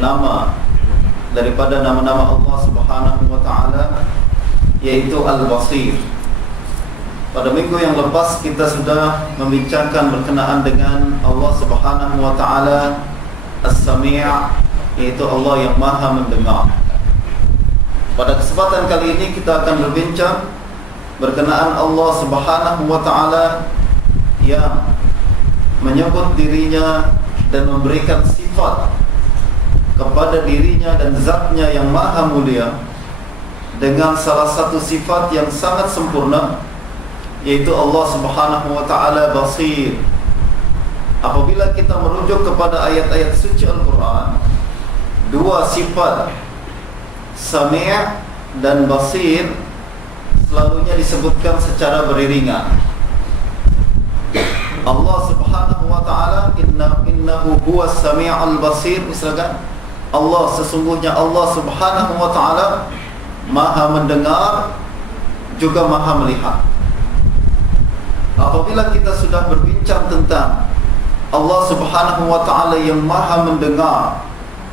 nama daripada nama-nama Allah Subhanahu wa taala, yaitu Al-Basir. Pada minggu yang lepas kita sudah membincangkan berkenaan dengan Allah Subhanahu wa taala As-Sami', yaitu Allah yang Maha mendengar. Pada kesempatan kali ini kita akan berbincang berkenaan Allah Subhanahu wa taala yang menyebut dirinya dan memberikan sifat kepada dirinya dan zatnya yang maha mulia dengan salah satu sifat yang sangat sempurna, yaitu Allah Subhanahu wa taala Basir. Apabila kita merujuk kepada ayat-ayat suci Al-Quran, dua sifat Sami' dan Basir selalunya disebutkan secara beriringan. Allah Subhanahu wa taala innahu huwas sami'ul basir, misalkan Allah, sesungguhnya Allah Subhanahu wa taala maha mendengar juga maha melihat. Apabila kita sudah berbincang tentang Allah Subhanahu wa taala yang maha mendengar,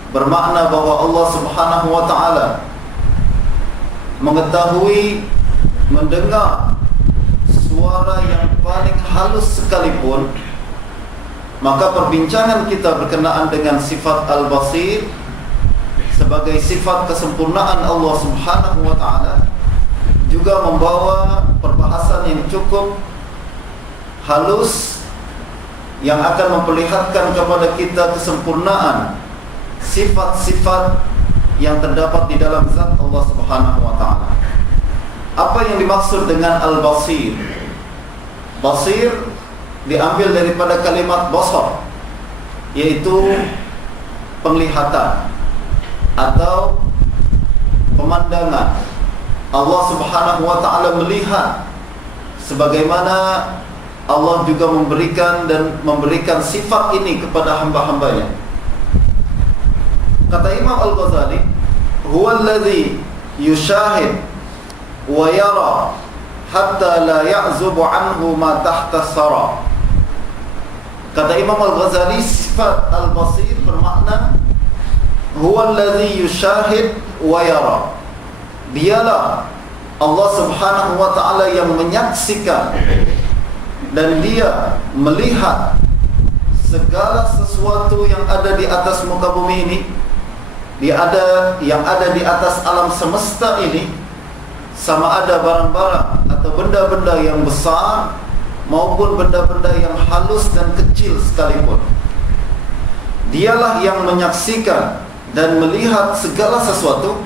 bermakna bahwa Allah Subhanahu wa taala mengetahui, mendengar suara yang paling halus sekalipun, maka perbincangan kita berkenaan dengan sifat Al-Basir sebagai sifat kesempurnaan Allah Subhanahu wa taala juga membawa perbahasan yang cukup halus yang akan memperlihatkan kepada kita kesempurnaan sifat-sifat yang terdapat di dalam zat Allah Subhanahu wa taala. Apa yang dimaksud dengan Al-Basir? Basir diambil daripada kalimat basar, yaitu penglihatan atau pemandangan. Allah Subhanahu wa taala melihat, sebagaimana Allah juga memberikan sifat ini kepada hamba-hambanya. Kata Imam Al-Ghazali, huwa alladhi yushahid wa yara hatta la ya'zubu anhu ma tahta sara. Kata Imam Al-Ghazali, sifat Al-Basir bermakna huwa alladhi yushahid wa yara. Dialah Allah Subhanahu wa taala yang menyaksikan dan dia melihat segala sesuatu yang ada di atas muka bumi ini, yang ada di atas alam semesta ini, sama ada barang-barang atau benda-benda yang besar maupun benda-benda yang halus dan kecil sekalipun. Dialah yang menyaksikan dan melihat segala sesuatu,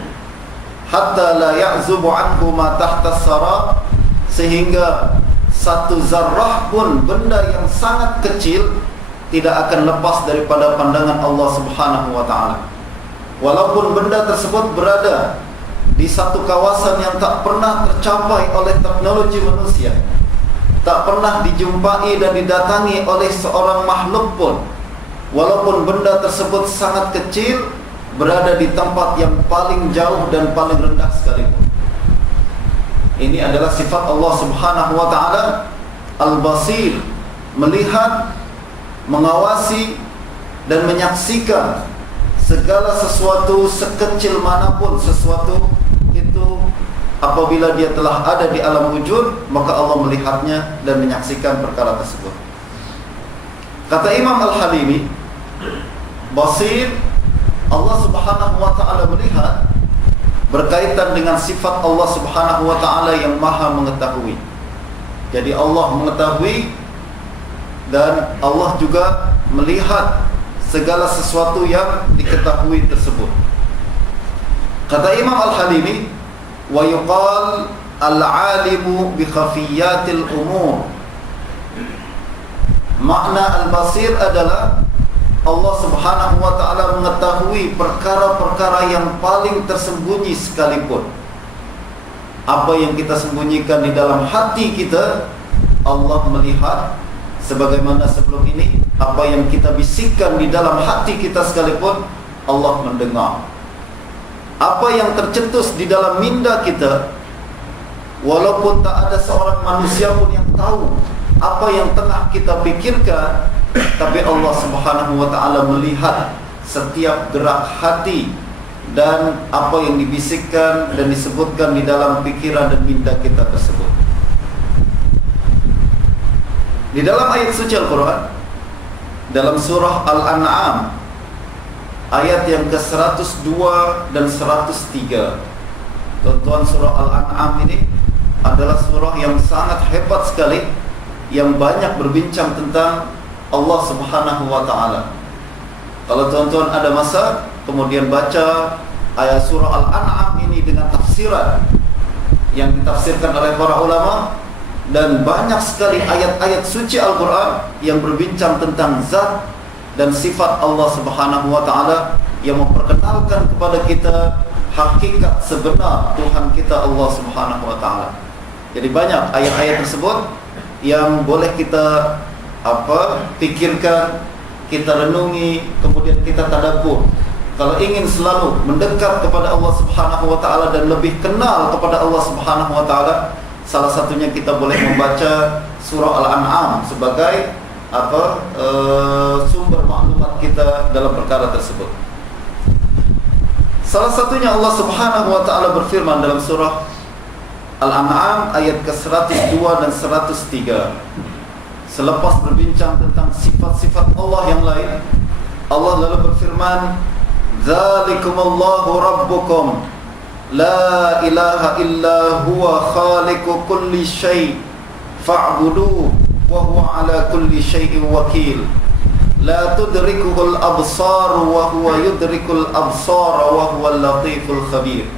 hatta la ya'zubu anhu ma tahta sara, sehingga satu zarrah pun benda yang sangat kecil tidak akan lepas daripada pandangan Allah Subhanahu wa taala. Walaupun benda tersebut berada di satu kawasan yang tak pernah tercapai oleh teknologi manusia, tak pernah dijumpai dan didatangi oleh seorang makhluk pun, walaupun benda tersebut sangat kecil, berada di tempat yang paling jauh dan paling rendah sekalipun. Ini adalah sifat Allah Subhanahu wa taala Al-Basir, melihat, mengawasi dan menyaksikan segala sesuatu sekecil manapun sesuatu itu. Apabila dia telah ada di alam wujud, maka Allah melihatnya dan menyaksikan perkara tersebut. Kata Imam Al-Halimi, Basir, Allah Subhanahu wa taala melihat, berkaitan dengan sifat Allah Subhanahu wa taala yang maha mengetahui. Jadi Allah mengetahui dan Allah juga melihat segala sesuatu yang diketahui tersebut. Kata Imam Al-Halimi, wa yuqal al-alimu bi khafiyatil umur. Makna Al-Basir adalah Allah Subhanahu wa taala mengetahui perkara-perkara yang paling tersembunyi sekalipun. Apa yang kita sembunyikan di dalam hati kita, Allah melihat. Sebagaimana sebelum ini, apa yang kita bisikkan di dalam hati kita sekalipun, Allah mendengar. Apa yang tercetus di dalam minda kita, walaupun tak ada seorang manusia pun yang tahu apa yang tengah kita pikirkan, tapi Allah Subhanahu wa taala melihat setiap gerak hati dan apa yang dibisikkan dan disebutkan di dalam pikiran dan minda kita tersebut. Di dalam ayat suci Al-Quran, dalam surah Al-An'am ayat yang ke-102 dan 103, tuan-tuan, surah Al-An'am ini adalah surah yang sangat hebat sekali, yang banyak berbincang tentang Allah Subhanahu wa ta'ala. Kalau tuan-tuan ada masa, kemudian baca ayat surah Al-An'am ini dengan tafsiran yang ditafsirkan oleh para ulama, dan banyak sekali ayat-ayat suci Al-Quran yang berbincang tentang zat dan sifat Allah Subhanahu wa ta'ala, yang memperkenalkan kepada kita hakikat sebenar Tuhan kita Allah Subhanahu wa ta'ala. Jadi banyak ayat-ayat tersebut yang boleh kita pikirkan, kita renungi, kemudian kita tadabbur. Kalau ingin selalu mendekat kepada Allah Subhanahu wa ta'ala dan lebih kenal kepada Allah Subhanahu wa ta'ala, salah satunya kita boleh membaca surah Al-An'am sebagai sumber maklumat kita dalam perkara tersebut. Salah satunya Allah Subhanahu wa ta'ala berfirman dalam surah Al-An'am ayat ke-102 dan 103. Selepas berbincang tentang sifat-sifat Allah yang lain, Allah lalu berfirman, "Dzalikumullahu rabbukum la ilaha illa huwa khaliqu kulli syai' fa'buduhu wa huwa ala kulli syai'in wakil. La tudrikuhul absar wa huwa yudrikul absar wa huwal latiful khabir."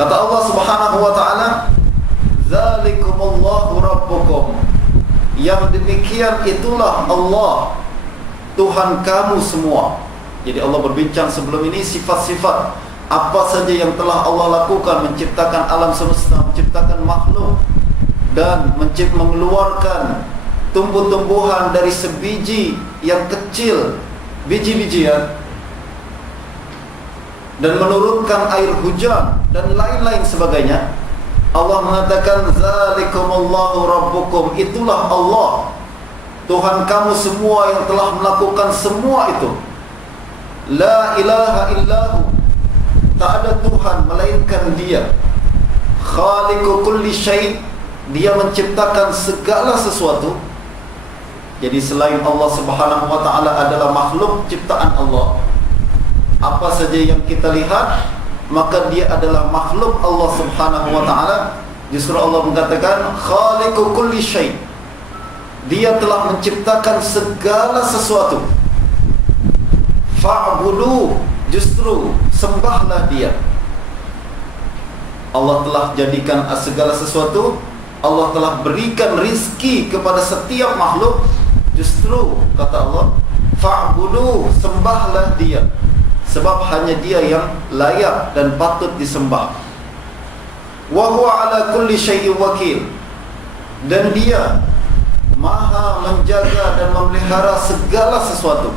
Kata Allah Subhanahu wa ta'ala, "Dzalikumullahu rabbukum." Yang demikian itulah Allah, Tuhan kamu semua. Jadi Allah berbincang sebelum ini sifat-sifat apa saja yang telah Allah lakukan, menciptakan alam semesta, menciptakan makhluk, dan mengeluarkan tumbuh-tumbuhan dari sebiji yang kecil, biji-bijian, dan menurunkan air hujan dan lain-lain sebagainya. Allah mengatakan, "Dzalikumullahu rabbukum." Itulah Allah, Tuhan kamu semua, yang telah melakukan semua itu. La ilaha illahu, tak ada Tuhan melainkan Dia. Khaliqu kulli syai', Dia menciptakan segala sesuatu. Jadi selain Allah Subhanahu wa ta'ala adalah makhluk ciptaan Allah, apa saja yang kita lihat, maka dia adalah makhluk Allah Subhanahu wa ta'ala. Justru Allah mengatakan khaliqu kulli syai', Dia telah menciptakan segala sesuatu. Fa'budu, justru sembahlah Dia. Allah telah jadikan segala sesuatu, Allah telah berikan rizki kepada setiap makhluk. Justru kata Allah, fa'budu, sembahlah Dia, sebab hanya Dia yang layak dan patut disembah. Wa huwa ala kulli syai'in wakil, dan Dia maha menjaga dan memelihara segala sesuatu.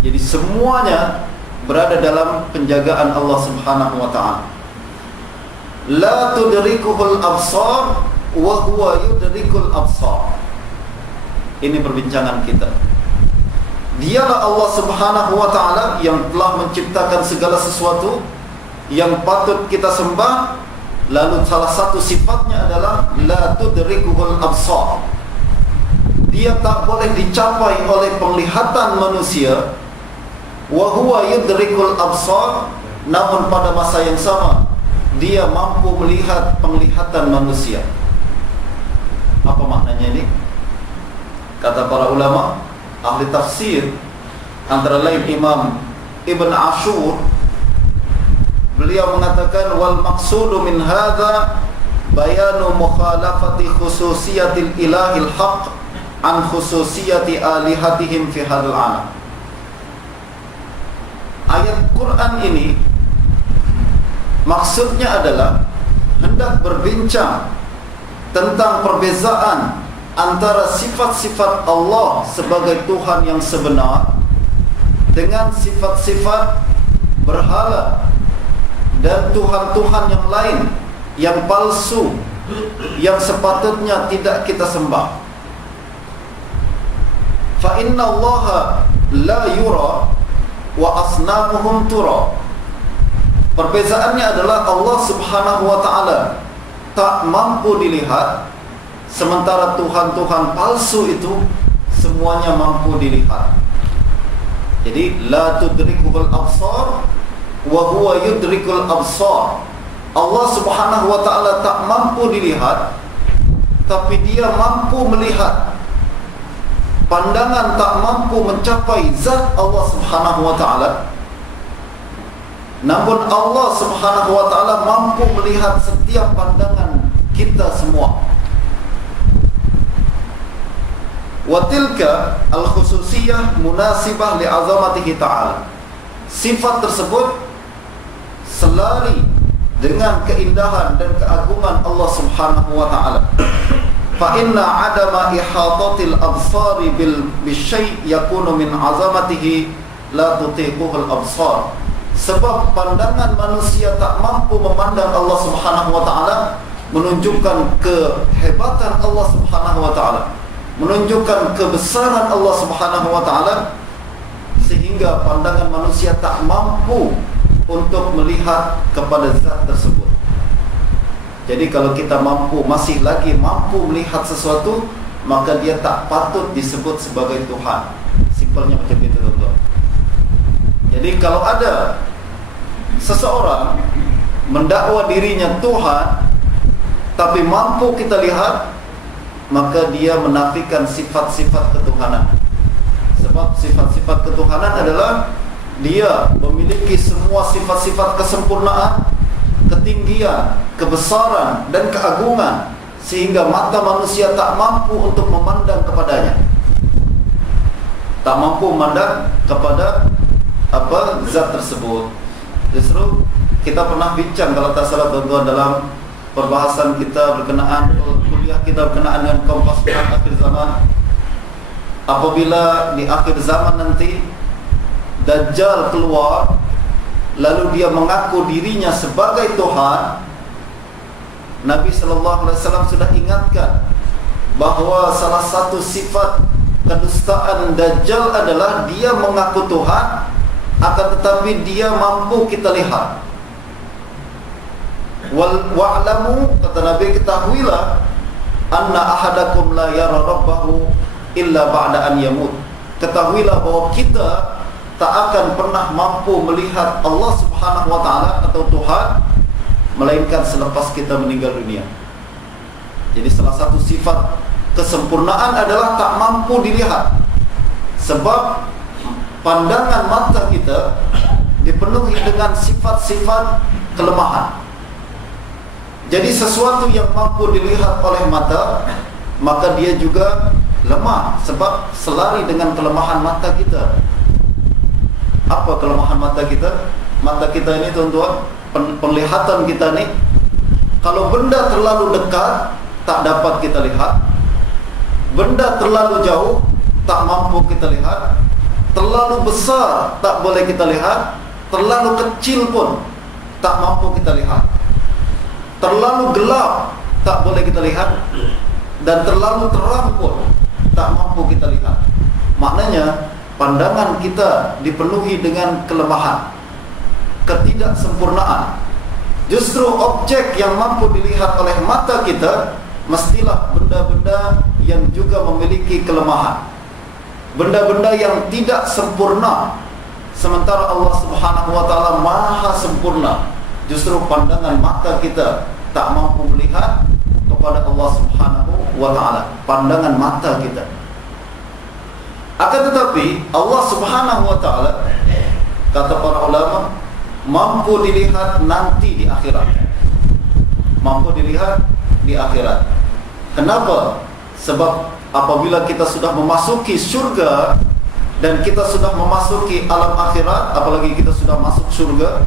Jadi semuanya berada dalam penjagaan Allah Subhanahu wa ta'ala. La tudrikuhul absar wa huwa yudrikul absar. Ini perbincangan kita. Dialah Allah Subhanahu wa ta'ala yang telah menciptakan segala sesuatu yang patut kita sembah. Lalu salah satu sifatnya adalah la tudrikuhul absar. Dia tak boleh dicapai oleh penglihatan manusia. Wa huwa yudrikul absar, namun pada masa yang sama Dia mampu melihat penglihatan manusia. Apa maknanya ini? Kata para ulama ahli tafsir, antara lain Imam Ibn Ashur, beliau mengatakan, wal maqsudu min hadza bayanu mukhalafati khususiyatil ilahil haqq an khususiyati alihatihim fi hadzal alam. Ayat Quran ini maksudnya adalah hendak berbincang tentang perbezaan antara sifat-sifat Allah sebagai Tuhan yang sebenar dengan sifat-sifat berhala dan Tuhan-Tuhan yang lain yang palsu, yang sepatutnya tidak kita sembah. Fa inna Allaha la yura wa asnamuhum tura. Perbezaannya adalah Allah Subhanahu wa ta'ala tak mampu dilihat, sementara Tuhan-Tuhan palsu itu semuanya mampu dilihat. Jadi la tudrikul absar wa huwa yudrikul absar. Allah Subhanahu wa ta'ala tak mampu dilihat, tapi dia mampu melihat. Pandangan tak mampu mencapai zat Allah Subhanahu wa ta'ala, namun Allah Subhanahu wa ta'ala mampu melihat setiap pandangan kita semua. Wa tilka al-khususiyah munasibah li'azamatihi ta'ala. Sifat tersebut selari dengan keindahan dan keagungan Allah Subhanahu wa ta'ala. Fa inna adama ihatatil absari bisyai' yakunu min azamatihi la tutiquhul absar. Sebab pandangan manusia tak mampu memandang Allah Subhanahu wa ta'ala menunjukkan kehebatan Allah Subhanahu wa ta'ala, menunjukkan kebesaran Allah Subhanahu wa ta'ala, sehingga pandangan manusia tak mampu untuk melihat kepada zat tersebut. Jadi kalau kita masih lagi mampu melihat sesuatu, maka dia tak patut disebut sebagai Tuhan. Simpelnya macam itu, tuan-tuan. Jadi kalau ada seseorang mendakwa dirinya Tuhan, tapi mampu kita lihat, maka dia menafikan sifat-sifat ketuhanan. Sebab sifat-sifat ketuhanan adalah dia memiliki semua sifat-sifat kesempurnaan, ketinggian, kebesaran dan keagungan, sehingga mata manusia tak mampu untuk memandang kepadanya, tak mampu memandang kepada zat tersebut. Justru kita pernah bincang, kalau tak salah tuan-tuan, dalam perbahasan kita berkenaan kuliah kita berkenaan dengan kaum pasukan akhir zaman. Apabila di akhir zaman nanti Dajjal keluar, lalu dia mengaku dirinya sebagai Tuhan, Nabi SAW sudah ingatkan bahawa salah satu sifat kedustaan Dajjal adalah dia mengaku Tuhan, akan tetapi dia mampu kita lihat. Wa'lamu, kata Nabi, ketahuilah, anna ahadakum la yara rabbahu illa ba'da an yamut. Ketahuilah bahawa kita tak akan pernah mampu melihat Allah Subhanahu wa ta'ala atau Tuhan melainkan selepas kita meninggal dunia. Jadi salah satu sifat kesempurnaan adalah tak mampu dilihat, sebab pandangan mata kita dipenuhi dengan sifat-sifat kelemahan. Jadi sesuatu yang mampu dilihat oleh mata, maka dia juga lemah, sebab selari dengan kelemahan mata kita. Apa kelemahan mata kita? Mata kita ini, tuan-tuan, penglihatan kita ni, kalau benda terlalu dekat tak dapat kita lihat, benda terlalu jauh tak mampu kita lihat, terlalu besar tak boleh kita lihat, terlalu kecil pun tak mampu kita lihat, terlalu gelap tak boleh kita lihat, dan terlalu terang pun tak mampu kita lihat. Maknanya pandangan kita dipenuhi dengan kelemahan, ketidaksempurnaan. Justru objek yang mampu dilihat oleh mata kita mestilah benda-benda yang juga memiliki kelemahan, benda-benda yang tidak sempurna. Sementara Allah Subhanahu wa ta'ala maha sempurna. Justru pandangan mata kita tak mampu melihat kepada Allah Subhanahu wa ta'ala, pandangan mata kita. Akan tetapi Allah Subhanahu wa ta'ala, kata para ulama, mampu dilihat nanti di akhirat. Mampu dilihat di akhirat. Kenapa? Sebab apabila kita sudah memasuki surga dan kita sudah memasuki alam akhirat, apalagi kita sudah masuk surga,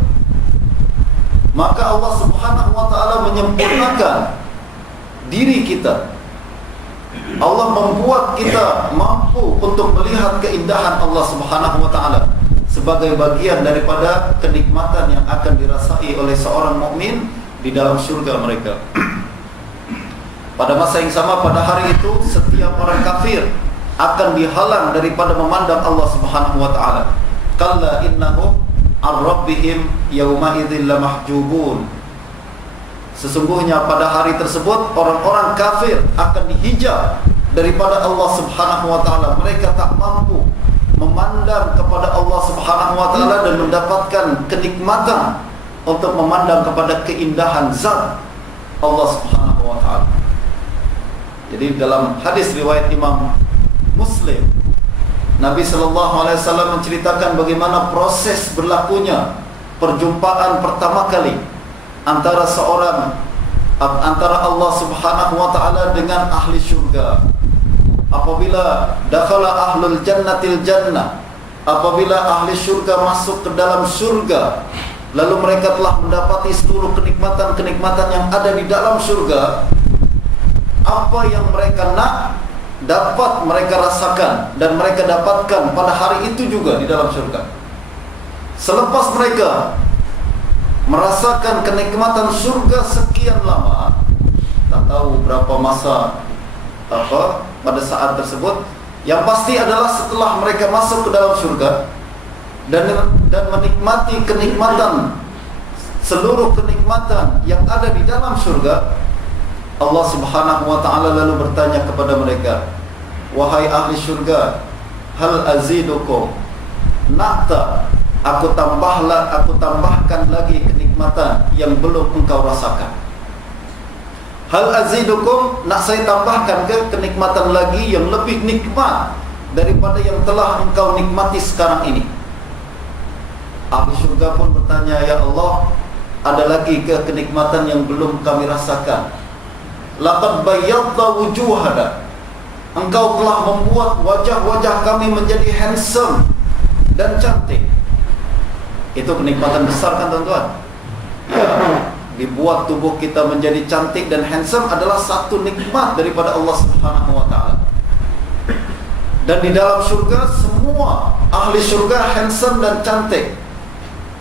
maka Allah Subhanahu wa ta'ala menyempurnakan diri kita. Allah membuat kita mampu untuk melihat keindahan Allah Subhanahu wa ta'ala sebagai bagian daripada kenikmatan yang akan dirasai oleh seorang mukmin di dalam surga mereka. Pada masa yang sama, pada hari itu, setiap orang kafir akan dihalang daripada memandang Allah Subhanahu wa taala. Kalla innahum an rabbihim yauma idzil lamahjubun. Sesungguhnya pada hari tersebut orang-orang kafir akan dihijab daripada Allah Subhanahu wa taala. Mereka tak mampu memandang kepada Allah Subhanahu wa taala dan mendapatkan kenikmatan untuk memandang kepada keindahan zat Allah Subhanahu wa taala. Jadi dalam hadis riwayat Imam Muslim, Nabi sallallahu alaihi wasallam menceritakan bagaimana proses berlakunya perjumpaan pertama kali antara Allah Subhanahu wa taala dengan ahli syurga. Apabila dakhala ahlul jannatil jannah, apabila ahli syurga masuk ke dalam syurga, lalu mereka telah mendapati seluruh kenikmatan-kenikmatan yang ada di dalam syurga, apa yang mereka nak dapat mereka rasakan dan mereka dapatkan pada hari itu juga di dalam syurga. Selepas mereka merasakan kenikmatan syurga sekian lama, tak tahu berapa masa pada saat tersebut, yang pasti adalah setelah mereka masuk ke dalam syurga dan menikmati kenikmatan, seluruh kenikmatan yang ada di dalam syurga, Allah Subhanahu wa taala lalu bertanya kepada mereka, wahai ahli syurga, hal azidukum, nak tak aku tambahkan lagi kenikmatan yang belum engkau rasakan? Hal azidukum, nak saya tambahkan ke kenikmatan lagi yang lebih nikmat daripada yang telah engkau nikmati sekarang ini? Ahli syurga pun bertanya, ya Allah, ada lagi ke kenikmatan yang belum kami rasakan? Laqad bayyadta wujuhana, engkau telah membuat wajah-wajah kami menjadi handsome dan cantik. Itu kenikmatan besar kan tuan-tuan? Ya, dibuat tubuh kita menjadi cantik dan handsome adalah satu nikmat daripada Allah Subhanahu wa taala. Dan di dalam syurga semua ahli syurga handsome dan cantik.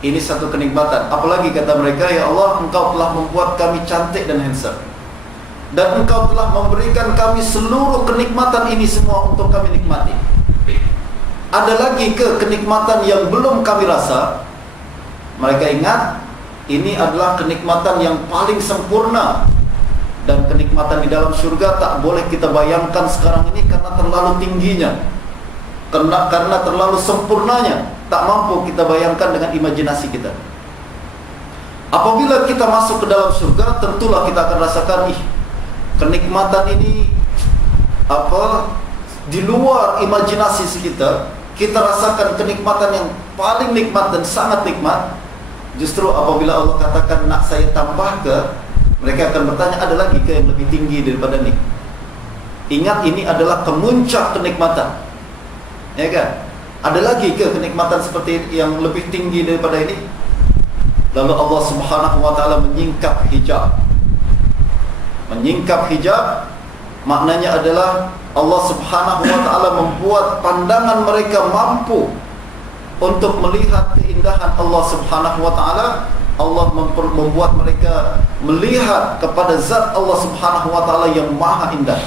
Ini satu kenikmatan. Apalagi kata mereka, ya Allah, engkau telah membuat kami cantik dan handsome, dan engkau telah memberikan kami seluruh kenikmatan ini semua untuk kami nikmati. Ada lagi ke kenikmatan yang belum kami rasa? Mereka ingat, ini adalah kenikmatan yang paling sempurna. Dan kenikmatan di dalam surga tak boleh kita bayangkan sekarang ini karena terlalu tingginya, karena terlalu sempurnanya. Tak mampu kita bayangkan dengan imajinasi kita. Apabila kita masuk ke dalam surga, tentulah kita akan rasakan, kenikmatan ini di luar imajinasi kita. Kita rasakan kenikmatan yang paling nikmat dan sangat nikmat. Justru apabila Allah katakan, nak saya tambah ke, mereka akan bertanya, ada lagi ke yang lebih tinggi daripada ini? Ingat, ini adalah kemuncak kenikmatan, ya kan? Ada lagi ke kenikmatan seperti yang lebih tinggi daripada ini? Lalu Allah Subhanahu wa taala menyingkap hijab. Menyingkap hijab maknanya adalah Allah Subhanahu wa taala membuat pandangan mereka mampu untuk melihat keindahan Allah Subhanahu wa taala. Allah membuat mereka melihat kepada zat Allah Subhanahu wa taala yang maha indah.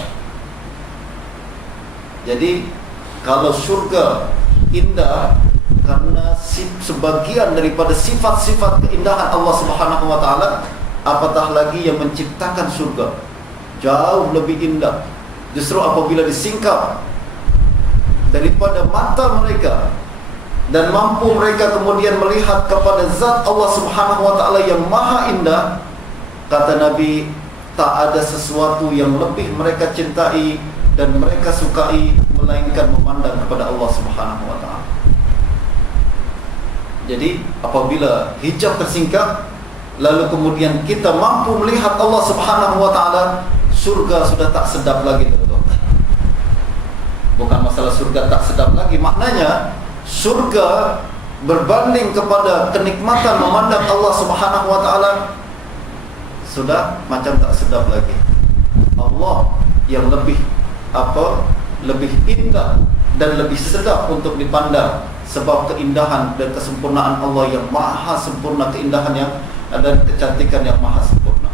Jadi kalau surga indah karena sebagian daripada sifat-sifat keindahan Allah Subhanahu wa taala, apatah lagi yang menciptakan surga, jauh lebih indah. Justru apabila disingkap daripada mata mereka dan mampu mereka kemudian melihat kepada zat Allah Subhanahu wa taala yang maha indah, kata Nabi, tak ada sesuatu yang lebih mereka cintai dan mereka sukai melainkan memandang kepada Allah Subhanahu wa taala. Jadi apabila hijab tersingkap, lalu kemudian kita mampu melihat Allah Subhanahu wa taala, surga sudah tak sedap lagi, teman-teman. Bukan masalah surga tak sedap lagi, maknanya surga berbanding kepada kenikmatan memandang Allah Subhanahu wa taala sudah macam tak sedap lagi. Allah yang lebih lebih indah dan lebih sedap untuk dipandang, sebab keindahan dan kesempurnaan Allah yang maha sempurna, keindahan yang dan kecantikan yang maha sempurna.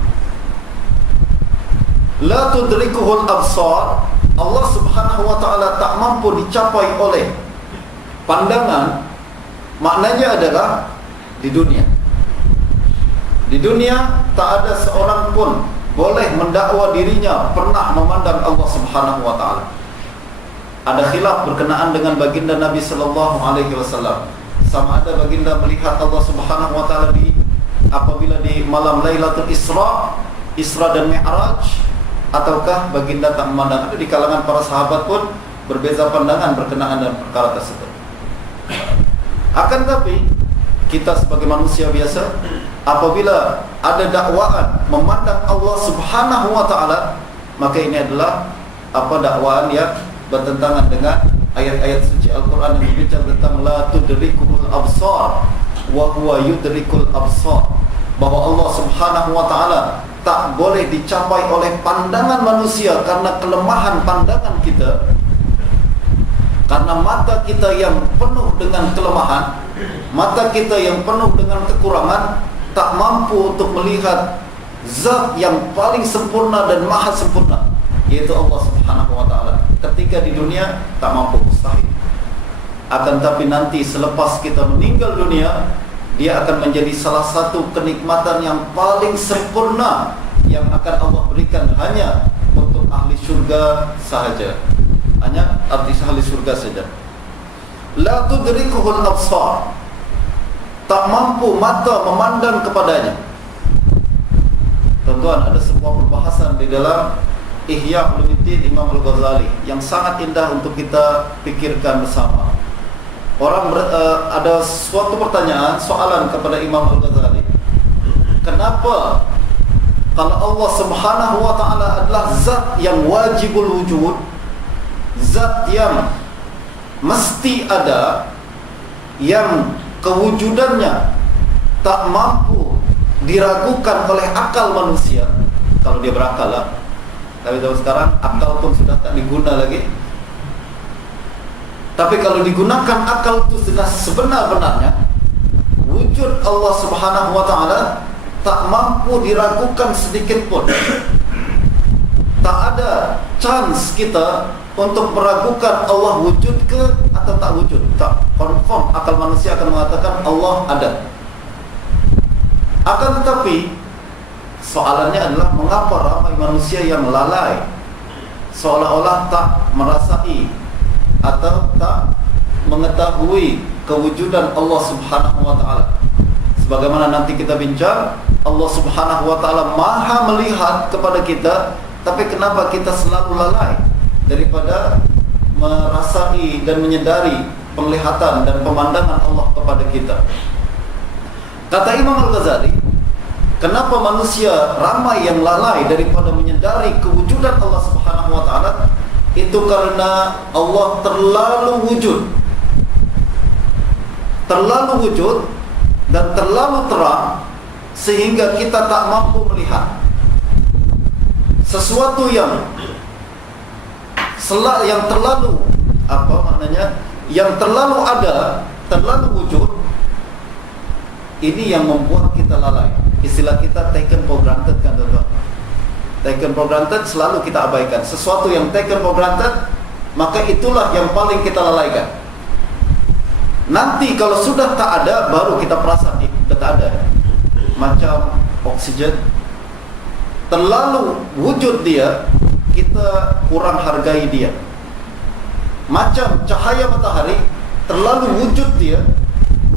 La tudrikuhul absar, Allah Subhanahu wa ta'ala tak mampu dicapai oleh pandangan, maknanya adalah di dunia. Di dunia tak ada seorang pun boleh mendakwa dirinya pernah memandang Allah Subhanahu wa ta'ala. Ada khilaf berkenaan dengan baginda Nabi sallallahu alaihi wasallam. Sama ada baginda melihat Allah Subhanahu wa ta'ala apabila di malam Lailatul Isra dan Mi'raj, ataukah baginda tak memandang. Ada di kalangan para sahabat pun berbeza pandangan berkenaan dengan perkara tersebut. Akan tapi kita sebagai manusia biasa, apabila ada dakwaan memandang Allah Subhanahu wa ta'ala, maka ini adalah dakwaan yang bertentangan dengan ayat-ayat suci Al-Quran yang berbicara tentang la tudrikul absar wa huwa yudrikul absar, bahwa Allah Subhanahu wa ta'ala tak boleh dicapai oleh pandangan manusia karena kelemahan pandangan kita, karena mata kita yang penuh dengan kelemahan, mata kita yang penuh dengan kekurangan, tak mampu untuk melihat zat yang paling sempurna dan maha sempurna, yaitu Allah Subhanahu wa ta'ala. Ketika di dunia tak mampu, mustahil. Akan tapi nanti selepas kita meninggal dunia, dia akan menjadi salah satu kenikmatan yang paling sempurna yang akan Allah berikan hanya untuk ahli surga sahaja. Hanya arti ahli surga saja. La tudrikuhul absar, tak mampu mata memandang kepadanya. Tuan-tuan, ada sebuah perbahasan di dalam Ihya Ulumuddin Imam Al-Ghazali yang sangat indah untuk kita pikirkan bersama. Ada suatu pertanyaan, soalan kepada Imam Al-Ghazali. Kenapa kalau Allah Subhanahu wa ta'ala adalah zat yang wajibul wujud, zat yang mesti ada, yang kewujudannya tak mampu diragukan oleh akal manusia, kalau dia berakal lah. Tapi tahun sekarang akal pun sudah tak diguna lagi. Tapi kalau digunakan akal itu sudah sebenar-benarnya, wujud Allah Subhanahu wa ta'ala tak mampu diragukan sedikit pun. Tak ada chance kita untuk meragukan Allah wujud ke atau tak wujud. Tak confirm, akal manusia akan mengatakan Allah ada. Akan tetapi soalannya adalah mengapa ramai manusia yang lalai, seolah-olah tak merasai atau tak mengetahui kewujudan Allah Subhanahu wa ta'ala. Sebagaimana nanti kita bincang, Allah Subhanahu wa ta'ala maha melihat kepada kita, tapi kenapa kita selalu lalai daripada merasai dan menyedari penglihatan dan pemandangan Allah kepada kita. Kata Imam Al-Ghazali, kenapa manusia ramai yang lalai daripada menyedari kewujudan Allah Subhanahu wa ta'ala? Itu karena Allah terlalu wujud dan terlalu terang, sehingga kita tak mampu melihat sesuatu yang terlalu yang terlalu ada, terlalu wujud. Ini yang membuat kita lalai. Istilah kita taken for granted, kan tuan-tuan. Taken for granted selalu kita abaikan. Sesuatu yang taken for granted, maka itulah yang paling kita lalaikan. Nanti kalau sudah tak ada, baru kita perasan tak ada. Macam oksigen, terlalu wujud dia, kita kurang hargai dia. Macam cahaya matahari, terlalu wujud dia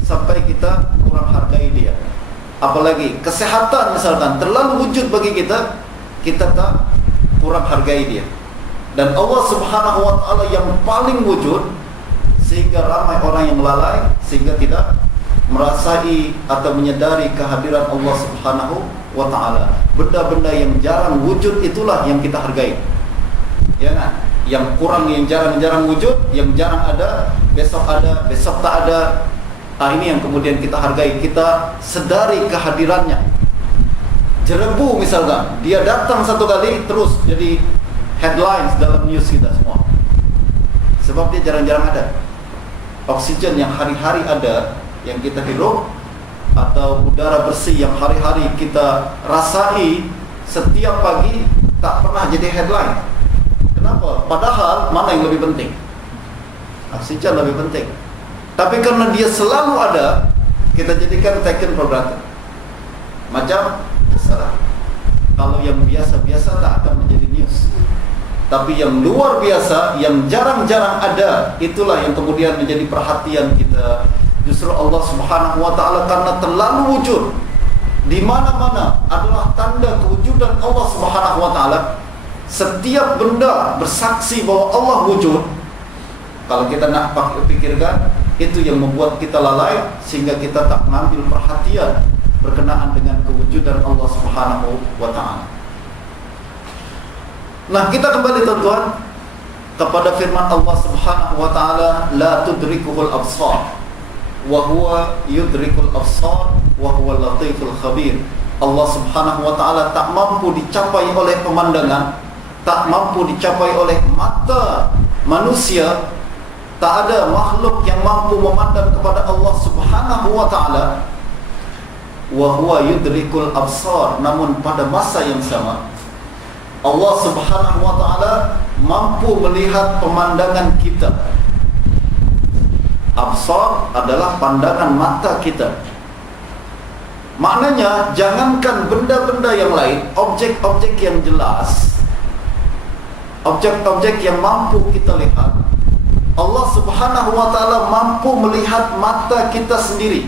sampai kita kurang hargai dia. Apalagi kesehatan misalkan, terlalu wujud bagi kita, kita tak kurang hargai dia. Dan Allah Subhanahu wa ta'ala yang paling wujud, sehingga ramai orang yang lalai, sehingga tidak merasai atau menyedari kehadiran Allah Subhanahu wa ta'ala. Benda-benda yang jarang wujud itulah yang kita hargai, ya kan? Yang kurang, yang jarang-jarang wujud, yang jarang ada, besok tak ada. Ini yang kemudian kita hargai, kita sedari kehadirannya. Jerebu misalkan, dia datang satu kali terus jadi headlines dalam news kita semua, sebab dia jarang-jarang ada. Oksigen yang hari-hari ada, yang kita hirup, atau udara bersih yang hari-hari kita rasai setiap pagi, tak pernah jadi headline. Kenapa? Padahal yang lebih penting. Oksigen lebih penting. Tapi karena dia selalu ada, kita jadikan taken for granted. Macam salah. Kalau yang biasa-biasa tak akan menjadi news. Tapi yang luar biasa, yang jarang-jarang ada, itulah yang kemudian menjadi perhatian kita. Justru Allah Subhanahu wa ta'ala karena terlalu wujud di mana-mana adalah tanda kewujudan Allah Subhanahu wa ta'ala. Setiap benda bersaksi bahwa Allah wujud. Kalau kita nak pikirkan, itu yang membuat kita lalai sehingga kita tak mengambil perhatian berkenaan dengan kewujudan Allah Subhanahu wa ta'ala. Nah, kita kembali tuan-tuan kepada firman Allah Subhanahu wa ta'ala, la tudrikuhul absar wa huwa yudrikul absar wa huwa latiful khabir. Allah Subhanahu wa ta'ala tak mampu dicapai oleh pemandangan, tak mampu dicapai oleh mata manusia. Tak ada makhluk yang mampu memandang kepada Allah Subhanahu wa ta'ala. Wa huwa yudrikul absar, namun pada masa yang sama Allah Subhanahu wa ta'ala mampu melihat pemandangan kita. Absar adalah pandangan mata kita. Maknanya jangankan benda-benda yang lain, objek-objek yang jelas, objek-objek yang mampu kita lihat, Allah Subhanahu wa ta'ala mampu melihat mata kita sendiri.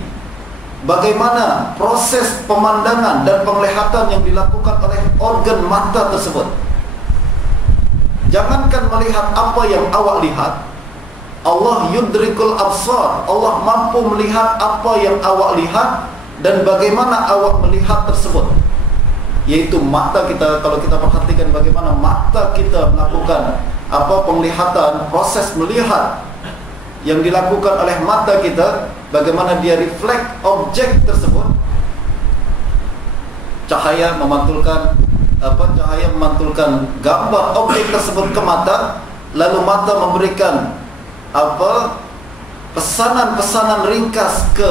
Bagaimana proses pemandangan dan penglihatan yang dilakukan oleh organ mata tersebut. Jangankan melihat apa yang awak lihat, Allah yudrikul absar, Allah mampu melihat apa yang awak lihat dan bagaimana awak melihat tersebut. Yaitu mata kita, kalau kita perhatikan bagaimana mata kita melakukan penglihatan, proses melihat yang dilakukan oleh mata kita, bagaimana dia reflect objek tersebut. Cahaya memantulkan gambar objek tersebut ke mata, lalu mata memberikan pesanan-pesanan ringkas ke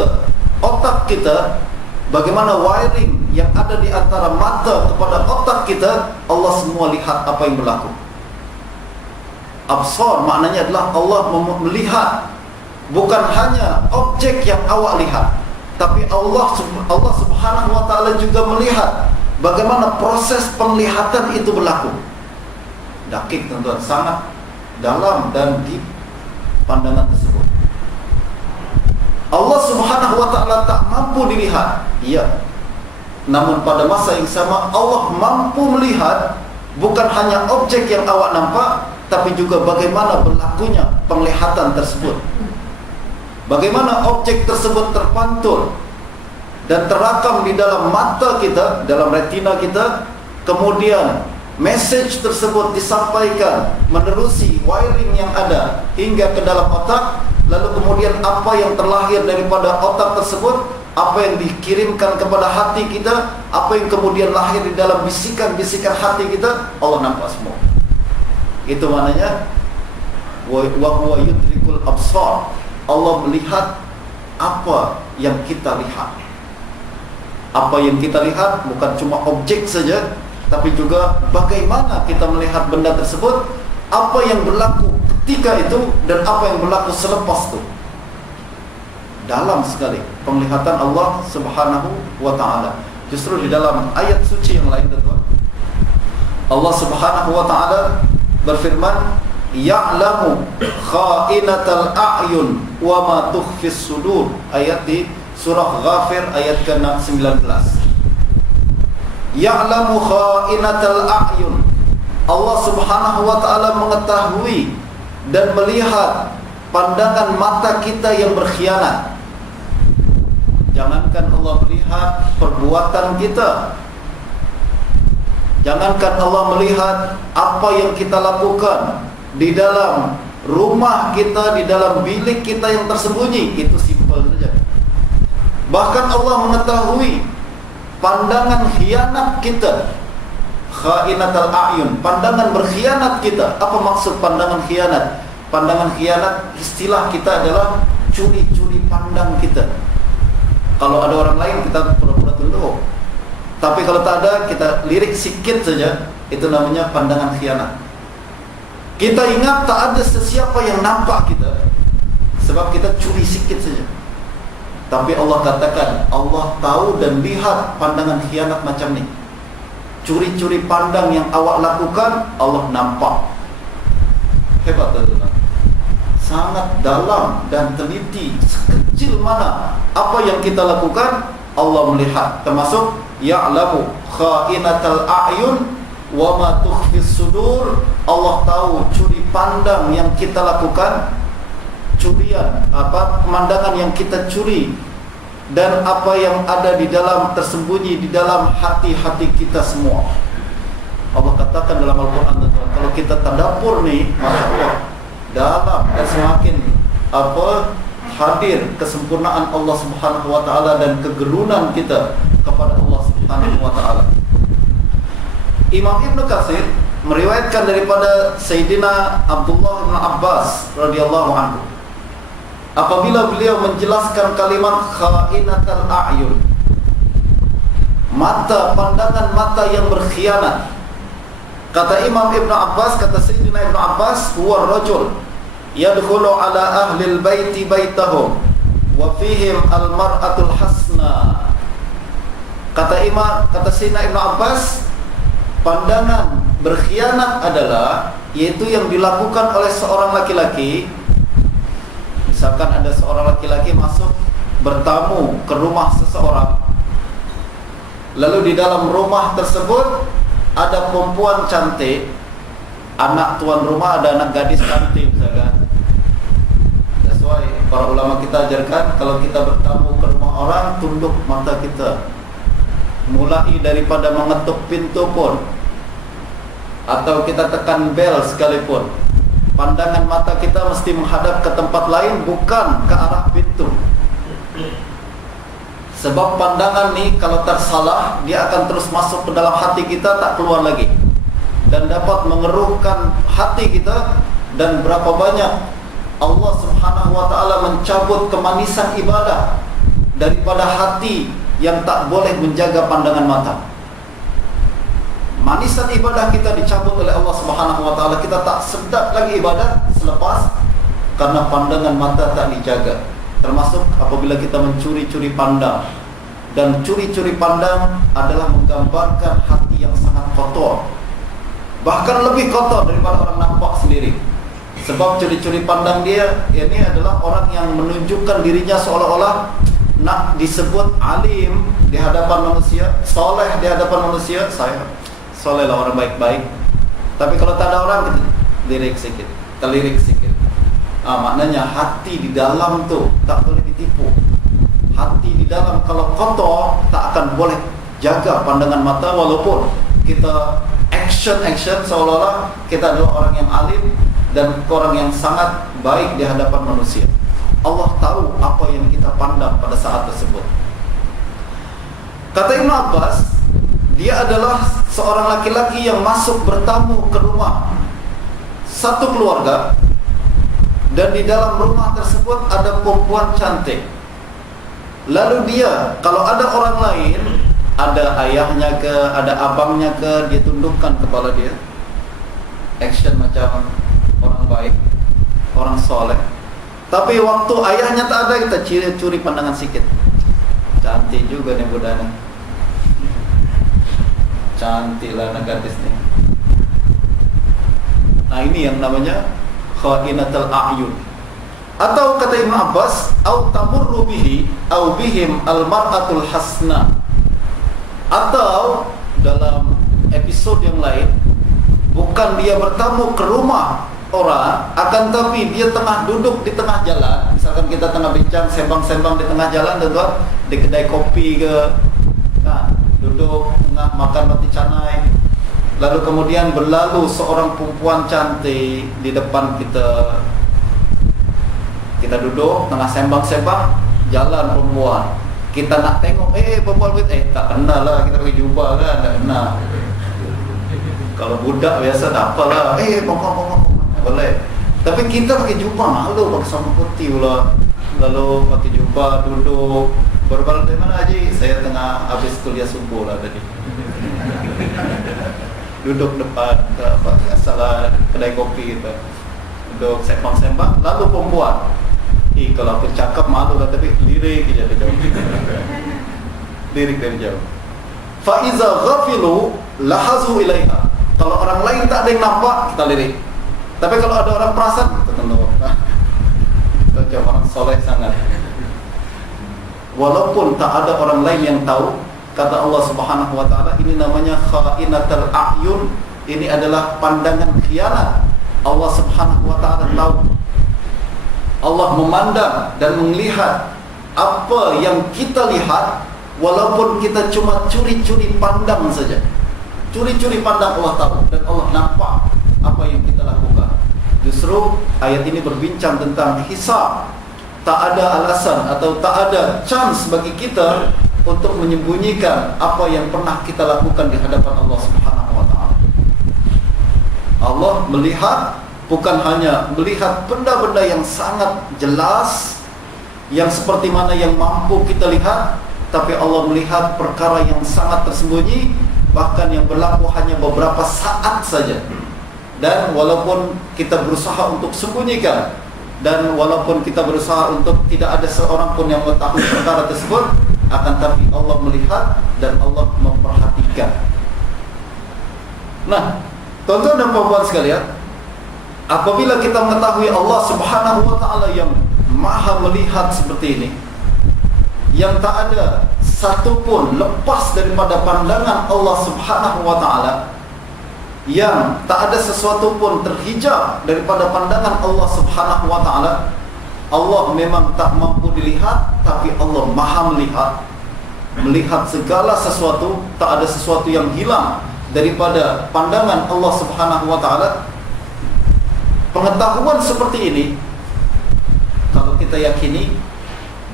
otak kita. Bagaimana wiring yang ada di antara mata kepada otak kita, Allah semua lihat apa yang berlaku. Absar maknanya adalah Allah melihat bukan hanya objek yang awak lihat, tapi Allah Subhanahu wa ta'ala juga melihat bagaimana proses penglihatan itu berlaku. Dakik tuan-tuan, sangat dalam dan deep pandangan tersebut. Allah Subhanahu wa ta'ala tak mampu dilihat, iya, namun pada masa yang sama Allah mampu melihat bukan hanya objek yang awak nampak, tapi juga bagaimana berlakunya penglihatan tersebut. Bagaimana objek tersebut terpantul dan terakam di dalam mata kita, dalam retina kita. Kemudian message tersebut disampaikan menerusi wiring yang ada hingga ke dalam otak. Lalu kemudian apa yang terlahir daripada otak tersebut, apa yang dikirimkan kepada hati kita, apa yang kemudian lahir di dalam bisikan-bisikan hati kita, Allah nampak semua. Itu maknanya wa huwa yudrikul absar. Allah melihat apa yang kita lihat. Apa yang kita lihat bukan cuma objek saja, tapi juga bagaimana kita melihat benda tersebut, apa yang berlaku ketika itu dan apa yang berlaku selepas itu. Dalam sekali penglihatan Allah Subhanahu wa ta'ala. Justru di dalam ayat suci yang lain, Allah Subhanahu wa ta'ala berfirman, ya'lamu kha'inatal a'yun wa ma tukhfis sudur. Ayat di surah Ghafir ayat ke-19. Ya'lamu kha'inatal a'yun. Allah Subhanahu wa ta'ala mengetahui dan melihat pandangan mata kita yang berkhianat. Jangankan Allah melihat perbuatan kita, jangankan Allah melihat apa yang kita lakukan di dalam rumah kita, di dalam bilik kita yang tersembunyi, itu simpel saja. Bahkan Allah mengetahui pandangan khianat kita, kha'inatal a'yun, pandangan berkhianat kita. Apa maksud pandangan khianat? Pandangan khianat, istilah kita adalah curi-curi pandang kita. Kalau ada orang lain kita pura-pura tunduk, tapi kalau tak ada kita lirik sikit saja, itu namanya pandangan khianat. Kita ingat tak ada sesiapa yang nampak kita, sebab kita curi sikit saja. Tapi Allah katakan, Allah tahu dan lihat pandangan khianat macam ni. Curi-curi pandang yang awak lakukan, Allah nampak. Hebat tuan-tuan. Sangat dalam dan teliti. Sekecil mana apa yang kita lakukan, Allah melihat. Termasuk ya'lamu kha'inatal a'yun wa ma tukhfis sudur. Allah tahu curi pandang yang kita lakukan, curian, pemandangan yang kita curi, dan apa yang ada di dalam, tersembunyi di dalam hati-hati kita semua. Allah katakan dalam Al-Quran, kalau kita tadabbur ni, Masya Allah, dalam dan semakin hadir kesempurnaan Allah Subhanahu wa ta'ala dan kegerunan kita kepada Allah Subhanahu wa ta'ala. Imam Ibn Katsir meriwayatkan daripada Sayyidina Abdullah bin Abbas radhiyallahu anhu, apabila beliau menjelaskan kalimat kha'inatul a'yun, mata, pandangan mata yang berkhianat, kata Imam Ibn Abbas, kata Sayyidina Ibn Abbas, huwa rajul yadkhulu ala ahlil baiti baitahum wa fihim al-mar'atul hasna. Kata Sayyidina Ibn Abbas, pandangan berkhianat adalah yaitu yang dilakukan oleh seorang laki-laki. Misalkan ada seorang laki-laki masuk bertamu ke rumah seseorang, lalu di dalam rumah tersebut ada perempuan cantik, anak tuan rumah ada anak gadis cantik misalkan. That's why para ulama kita ajarkan, kalau kita bertamu ke rumah orang, tunduk mata kita, mulai daripada mengetuk pintu pun, atau kita tekan bel sekalipun, pandangan mata kita mesti menghadap ke tempat lain, bukan ke arah pintu. Sebab pandangan ni kalau tersalah, dia akan terus masuk ke dalam hati kita, tak keluar lagi, dan dapat mengeruhkan hati kita. Dan berapa banyak Allah Subhanahu wa ta'ala mencabut kemanisan ibadah daripada hati yang tak boleh menjaga pandangan mata. Manisan ibadah kita dicabut oleh Allah Subhanahu wa ta'ala. Kita tak sedap lagi ibadah selepas karena pandangan mata tak dijaga. Termasuk apabila kita mencuri-curi pandang. Dan curi-curi pandang adalah menggambarkan hati yang sangat kotor, bahkan lebih kotor daripada orang nampak sendiri. Sebab curi-curi pandang dia, ini adalah orang yang menunjukkan dirinya seolah-olah nak disebut alim di hadapan manusia, soleh di hadapan manusia. Saya soleh lah, orang baik-baik. Tapi kalau tak ada orang, lirik sikit, terlirik sikit. Maknanya hati di dalam tu tak boleh ditipu. Hati di dalam kalau kotor, tak akan boleh jaga pandangan mata, walaupun kita action seolah-olah kita adalah orang yang alim dan orang yang sangat baik di hadapan manusia. Allah tahu apa yang kita pandang pada saat tersebut. Kata Ibn Abbas, dia adalah seorang laki-laki yang masuk bertamu ke rumah satu keluarga, dan di dalam rumah tersebut ada perempuan cantik. Lalu dia, kalau ada orang lain, ada ayahnya ke, ada abangnya ke, dia tundukkan kepala dia, action macam orang baik, orang soleh. Tapi waktu ayahnya tak ada, kita curi pandangan sikit. Cantik juga nih budak ni, cantik lah anak gadis ni. Nah, ini yang namanya kha'inatul a'yun. Atau kata Ibn Abbas, au tamurru bihi au bihim al-mar'atul hasna. Atau dalam episode yang lain, bukan dia bertamu ke rumah orang, akan tapi dia tengah duduk di tengah jalan. Misalkan kita tengah bincang, sembang-sembang di tengah jalan, tuan-tuan, di kedai kopi ke, nah, duduk tengah makan roti canai, lalu kemudian berlalu seorang perempuan cantik di depan kita. Kita duduk tengah sembang-sembang, jalan perempuan, kita nak tengok, perempuan tak kenal lah, kita pakai jubah kan, tak kenal. Kalau budak biasa tak apalah, bongkong boleh. Tapi kita pakai jubah, malu pakai sarung putih pula. Lalu pakai jubah, duduk. Berbalik dari mana Haji? Saya tengah habis kuliah subuh lah tadi. duduk depan salah kedai kopi gitu, duduk sembang-sembang, lalu perempuan, kalau aku cakap malu lah, tapi lirik aja dia jauh. Lirik dari jauh. Fa iza ghafilu lahazu ilaiha. Kalau orang lain tak ada yang nampak, kita lirik. Tapi kalau ada orang perasan, kita tentu. Kita jauh, orang soleh sangat. Walaupun tak ada orang lain yang tahu, kata Allah Subhanahu wa taala, ini namanya kha'inatul a'yun. Ini adalah pandangan khianat. Allah Subhanahu wa taala tahu. Allah memandang dan melihat apa yang kita lihat, walaupun kita cuma curi-curi pandang saja. Curi-curi pandang Allah tahu, dan Allah nampak apa yang kita lakukan. Justru ayat ini berbincang tentang hisab. Tak ada alasan atau tak ada chance bagi kita untuk menyembunyikan apa yang pernah kita lakukan di hadapan Allah Subhanahu wa taala. Allah melihat, bukan hanya melihat benda-benda yang sangat jelas, yang seperti mana yang mampu kita lihat, tapi Allah melihat perkara yang sangat tersembunyi, bahkan yang berlaku hanya beberapa saat saja. Dan walaupun kita berusaha untuk sembunyikan, dan walaupun kita berusaha untuk tidak ada seorang pun yang mengetahui perkara tersebut, akan tapi Allah melihat dan Allah memperhatikan. Nah, tuan-tuan dan puan-puan sekalian, apabila kita mengetahui Allah Subhanahu wa taala yang maha melihat seperti ini, yang tak ada satu pun lepas daripada pandangan Allah Subhanahu wa taala, yang tak ada sesuatu pun terhijab daripada pandangan Allah Subhanahu wa taala, Allah memang tak mampu dilihat, tapi Allah maha melihat. Melihat segala sesuatu, tak ada sesuatu yang hilang daripada pandangan Allah Subhanahu wa taala. Pengetahuan seperti ini, kalau kita yakini,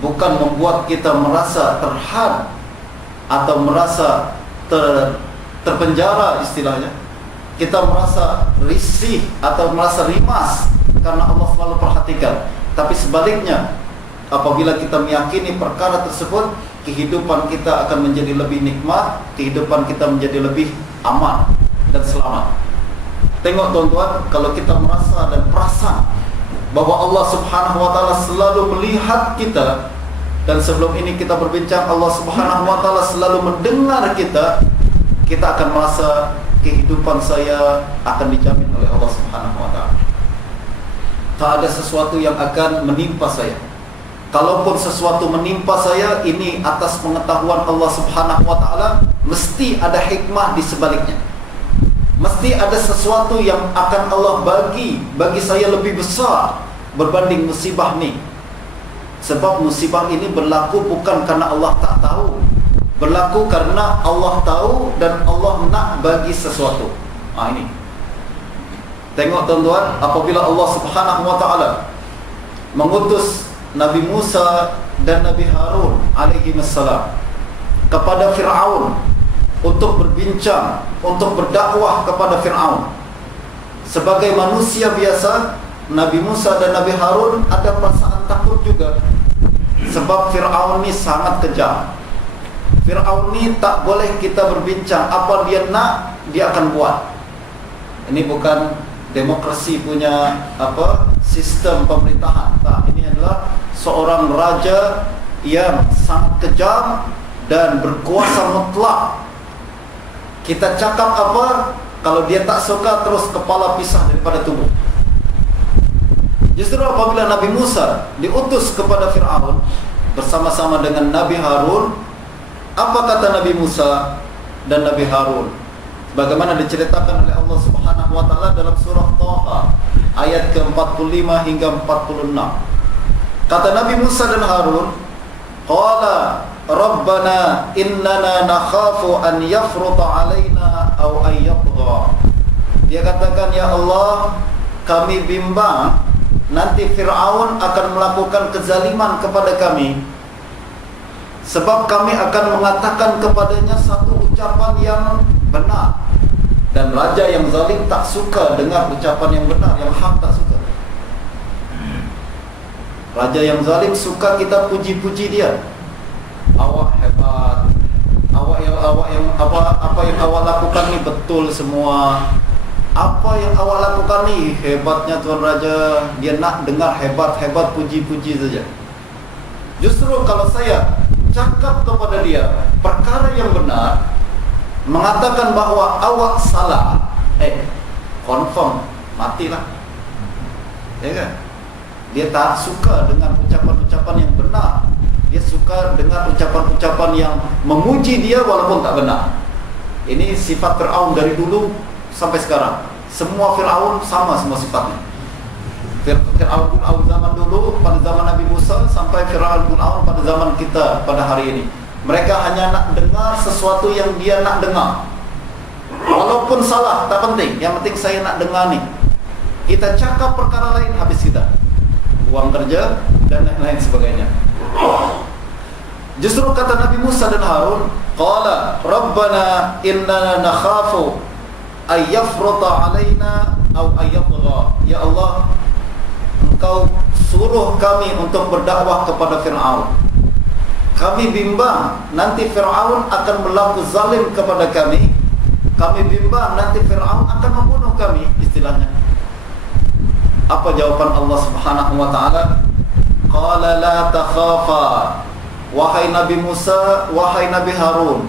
bukan membuat kita merasa terhad atau merasa terpenjara istilahnya. Kita merasa risih atau merasa rimas karena Allah selalu perhatikan. Tapi sebaliknya, apabila kita meyakini perkara tersebut, kehidupan kita akan menjadi lebih nikmat, kehidupan kita menjadi lebih aman dan selamat. Tengok tuan-tuan, kalau kita merasa dan perasan bahwa Allah Subhanahu wa taala selalu melihat kita, dan sebelum ini kita berbincang Allah Subhanahu wa taala selalu mendengar kita, kita akan merasa kehidupan saya akan dijamin oleh Allah Subhanahu wa taala. Tak ada sesuatu yang akan menimpa saya. Kalaupun sesuatu menimpa saya, ini atas pengetahuan Allah Subhanahu wa taala, mesti ada hikmah di sebaliknya. Mesti ada sesuatu yang akan Allah bagi saya lebih besar berbanding musibah ni. Sebab musibah ini berlaku bukan karena Allah tak tahu, berlaku karena Allah tahu dan Allah nak bagi sesuatu. Ini. Tengok tuan-tuan, apabila Allah Subhanahu wa taala mengutus Nabi Musa dan Nabi Harun alaihi wassalam kepada Fir'aun untuk berbincang, untuk berdakwah kepada Fir'aun. Sebagai manusia biasa, Nabi Musa dan Nabi Harun ada perasaan takut juga. Sebab Fir'aun ni sangat kejam. Fir'aun ni tak boleh kita berbincang, apa dia nak, dia akan buat. Ini bukan demokrasi punya sistem pemerintahan. Tak, ini adalah seorang raja yang sangat kejam dan berkuasa mutlak. Kita cakap apa, kalau dia tak suka, terus kepala pisah daripada tubuh. Justru apabila Nabi Musa diutus kepada Fir'aun bersama-sama dengan Nabi Harun, apa kata Nabi Musa dan Nabi Harun? Bagaimana diceritakan oleh Allah Subhanahu wa taala dalam surah Taha ayat ke-45 hingga 46. Kata Nabi Musa dan Harun, qala rabbana innana nakhafu an yafruta alaina aw ay yatgha. Dia katakan, ya Allah, kami bimbang nanti Fir'aun akan melakukan kezaliman kepada kami, sebab kami akan mengatakan kepadanya satu ucapan yang benar, dan raja yang zalim tak suka dengar ucapan yang benar, yang hak tak suka. Raja yang zalim suka kita puji-puji dia. Awak hebat, awak yang apa yang awak lakukan ni betul semua. Apa yang awak lakukan ni hebatnya Tuan Raja. Dia nak dengar hebat-hebat puji-puji saja. Justru kalau saya cakap kepada dia perkara yang benar, mengatakan bahawa awak salah, confirm, matilah. Ya kan? Dia tak suka dengan ucapan-ucapan yang benar. Dia suka dengan ucapan-ucapan yang memuji dia walaupun tak benar. Ini sifat Fir'aun dari dulu sampai sekarang. Semua Fir'aun sama semua sifatnya. Fir'aun zaman dulu pada zaman Nabi Musa sampai Fir'aun pada zaman kita pada hari ini. Mereka hanya nak dengar sesuatu yang dia nak dengar. Walaupun salah, tak penting. Yang penting saya nak dengar ni. Kita cakap perkara lain, habis kita. Buang kerja dan lain-lain sebagainya. Justru kata Nabi Musa dan Harun, qala rabbana inna nakhafu ay yafruta alaina aw ay yatgha. Ya Allah, Engkau suruh kami untuk berdakwah kepada Fir'aun. Kami bimbang nanti Fir'aun akan berlaku zalim kepada kami. Kami bimbang nanti Fir'aun akan membunuh kami, istilahnya. Apa jawaban Allah Subhanahu wa taala? Qala la takhafa. Wahai Nabi Musa, wahai Nabi Harun,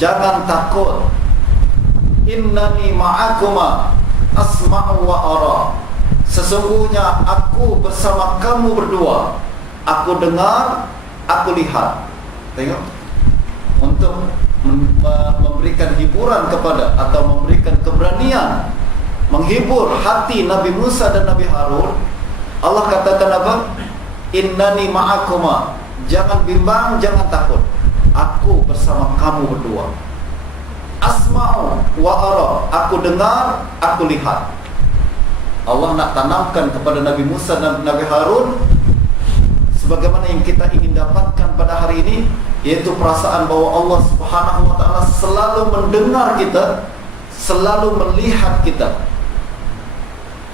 jangan takut. Innani ma'akuma asma'u wa ara. Sesungguhnya aku bersama kamu berdua. Aku dengar, aku lihat. Tengok. Untuk memberikan hiburan kepada atau memberikan keberanian, menghibur hati Nabi Musa dan Nabi Harun, Allah katakan apa? Innani ma'akuma. Jangan bimbang, jangan takut. Aku bersama kamu berdua. Asma'u wa ara. Aku dengar, aku lihat. Allah nak tanamkan kepada Nabi Musa dan Nabi Harun sebagaimana yang kita ingin dapatkan pada hari ini, yaitu perasaan bahwa Allah Subhanahu wa taala selalu mendengar kita, selalu melihat kita.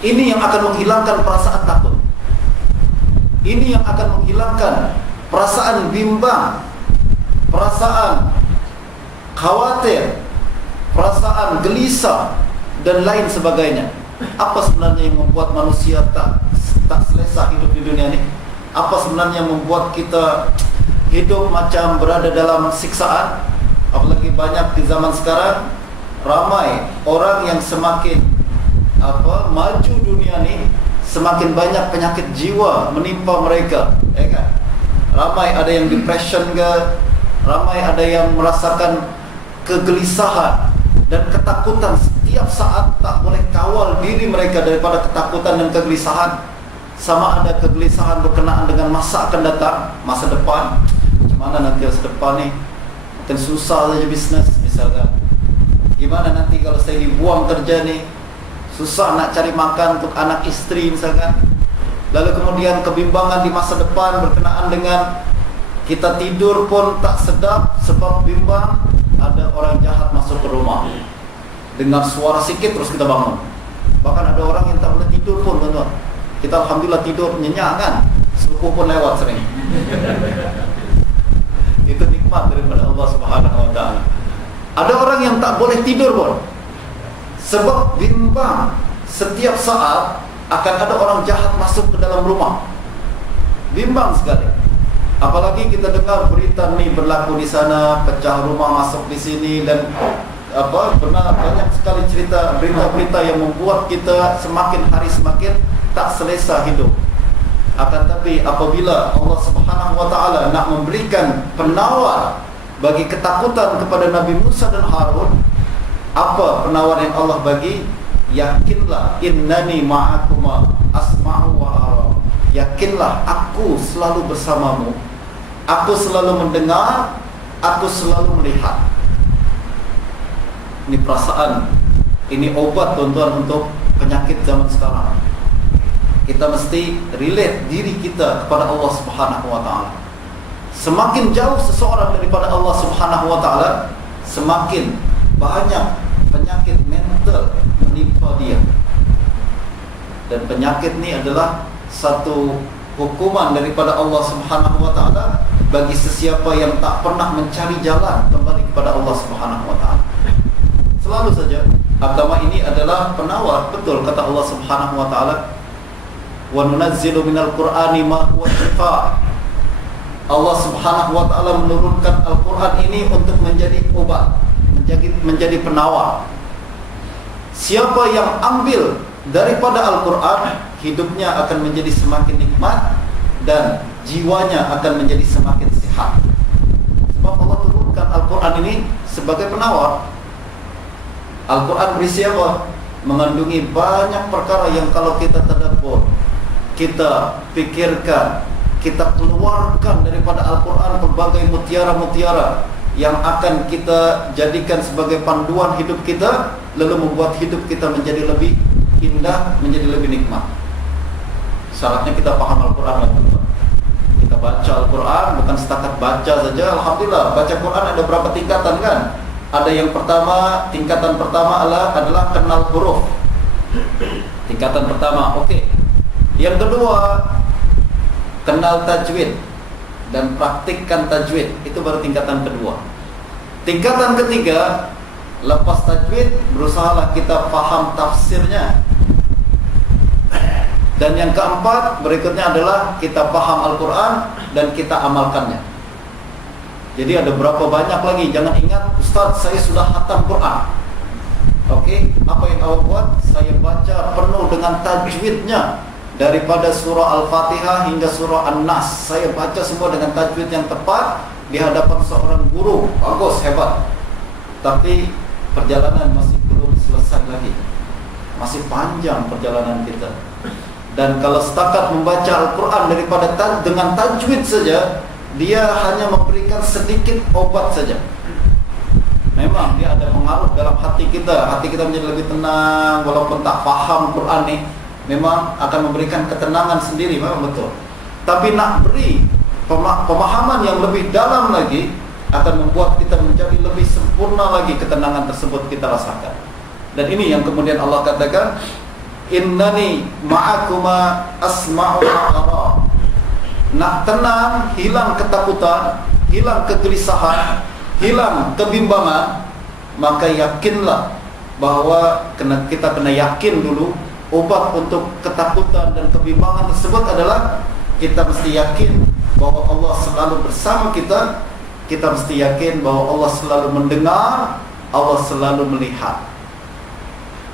Ini yang akan menghilangkan perasaan takut. Ini yang akan menghilangkan perasaan bimbang, perasaan khawatir, perasaan gelisah dan lain sebagainya. Apa sebenarnya yang membuat manusia tak selesa hidup di dunia ini? Apa sebenarnya yang membuat kita hidup macam berada dalam siksaan? Apalagi banyak di zaman sekarang, ramai orang yang semakin maju dunia ni, semakin banyak penyakit jiwa menimpa mereka, ya kan? Ramai ada yang depression ke, ramai ada yang merasakan kegelisahan dan ketakutan setiap saat, tak boleh kawal diri mereka daripada ketakutan dan kegelisahan. Sama ada kegelisahan berkenaan dengan masa akan datang, masa depan. Macam mana nanti masa depan ni? Makin susah saja bisnes misalkan. Gimana nanti kalau saya dibuang kerja ni? Susah nak cari makan untuk anak isteri misalkan. Lalu kemudian kebimbangan di masa depan berkenaan dengan kita tidur pun tak sedap sebab bimbang ada orang jahat masuk ke rumah. Dengar suara sikit terus kita bangun. Bahkan ada orang yang tak boleh tidur pun, tuan-tuan. Kita alhamdulillah tidur nyenyak kan. Subuh pun lewat sering. Itu nikmat daripada Allah Subhanahu wa taala. Ada orang yang tak boleh tidur pun sebab bimbang setiap saat akan ada orang jahat masuk ke dalam rumah. Bimbang sekali. Apalagi kita dengar berita ni berlaku di sana, pecah rumah masuk di sini dan benar banyak sekali cerita berita-berita yang membuat kita semakin hari semakin tak selesa hidup. Akan tapi apabila Allah Subhanahu wa taala nak memberikan penawar bagi ketakutan kepada Nabi Musa dan Harun, apa penawar yang Allah bagi? Yakinlah, innani ma'akuma asma'u wa ara. Yakinlah, aku selalu bersamamu. Aku selalu mendengar, aku selalu melihat. Ini perasaan, ini obat tuan-tuan untuk penyakit zaman sekarang. Kita mesti relate diri kita kepada Allah Subhanahu wa taala. Semakin jauh seseorang daripada Allah Subhanahu wa taala, semakin banyak penyakit mental menimpa dia. Dan penyakit ni adalah satu hukuman daripada Allah Subhanahu wa taala bagi sesiapa yang tak pernah mencari jalan kembali kepada Allah Subhanahu wa taala. Selalu saja agama ini adalah penawar, betul kata Allah Subhanahu wa taala, wa nunazzilu minal qur'ani ma huwa shifaa. Allah Subhanahu wa taala menurunkan Al-Qur'an ini untuk menjadi obat, menjadi penawar. Siapa yang ambil daripada Al-Qur'an, hidupnya akan menjadi semakin nikmat dan jiwanya akan menjadi semakin sehat. Sebab Allah turunkan Al-Quran ini sebagai penawar. Al-Quran berisi apa? Mengandungi banyak perkara yang kalau kita tadabbur, kita pikirkan, kita keluarkan daripada Al-Quran berbagai mutiara-mutiara yang akan kita jadikan sebagai panduan hidup kita, lalu membuat hidup kita menjadi lebih indah, menjadi lebih nikmat. Syaratnya kita paham Al-Quran, kita baca Al-Quran, bukan setakat baca saja. Alhamdulillah, baca Quran ada berapa tingkatan kan? Ada yang pertama, tingkatan pertama adalah kenal huruf. Tingkatan pertama, oke. Yang kedua, kenal tajwid dan praktikkan tajwid. Itu baru tingkatan kedua. Tingkatan ketiga, lepas tajwid, berusahalah kita paham tafsirnya. Dan yang keempat, berikutnya adalah kita paham Al-Quran dan kita amalkannya. Jadi ada berapa banyak lagi. Jangan ingat, Ustaz saya sudah khatam Quran. Oke, apa yang awak buat? Saya baca penuh dengan tajwidnya, daripada surah Al-Fatihah hingga surah An-Nas. Saya baca semua dengan tajwid yang tepat di hadapan seorang guru. Bagus, hebat. Tapi perjalanan masih belum selesai lagi. Masih panjang perjalanan kita. Dan kalau setakat membaca Al-Quran dengan tajwid saja, dia hanya memberikan sedikit obat saja. Memang dia ada pengaruh dalam hati kita menjadi lebih tenang. Walaupun tak faham Quran nih, memang akan memberikan ketenangan sendiri, memang betul. Tapi nak beri pemahaman yang lebih dalam lagi, akan membuat kita menjadi lebih sempurna lagi ketenangan tersebut kita rasakan. Dan ini yang kemudian Allah katakan, innani ma'akuma asma'u wa ara. Nak tenang, hilang ketakutan, hilang kegelisahan, hilang kebimbangan, maka yakinlah bahwa kita kena yakin dulu. Obat untuk ketakutan dan kebimbangan tersebut adalah kita mesti yakin bahwa Allah selalu bersama kita. Kita mesti yakin bahwa Allah selalu mendengar, Allah selalu melihat.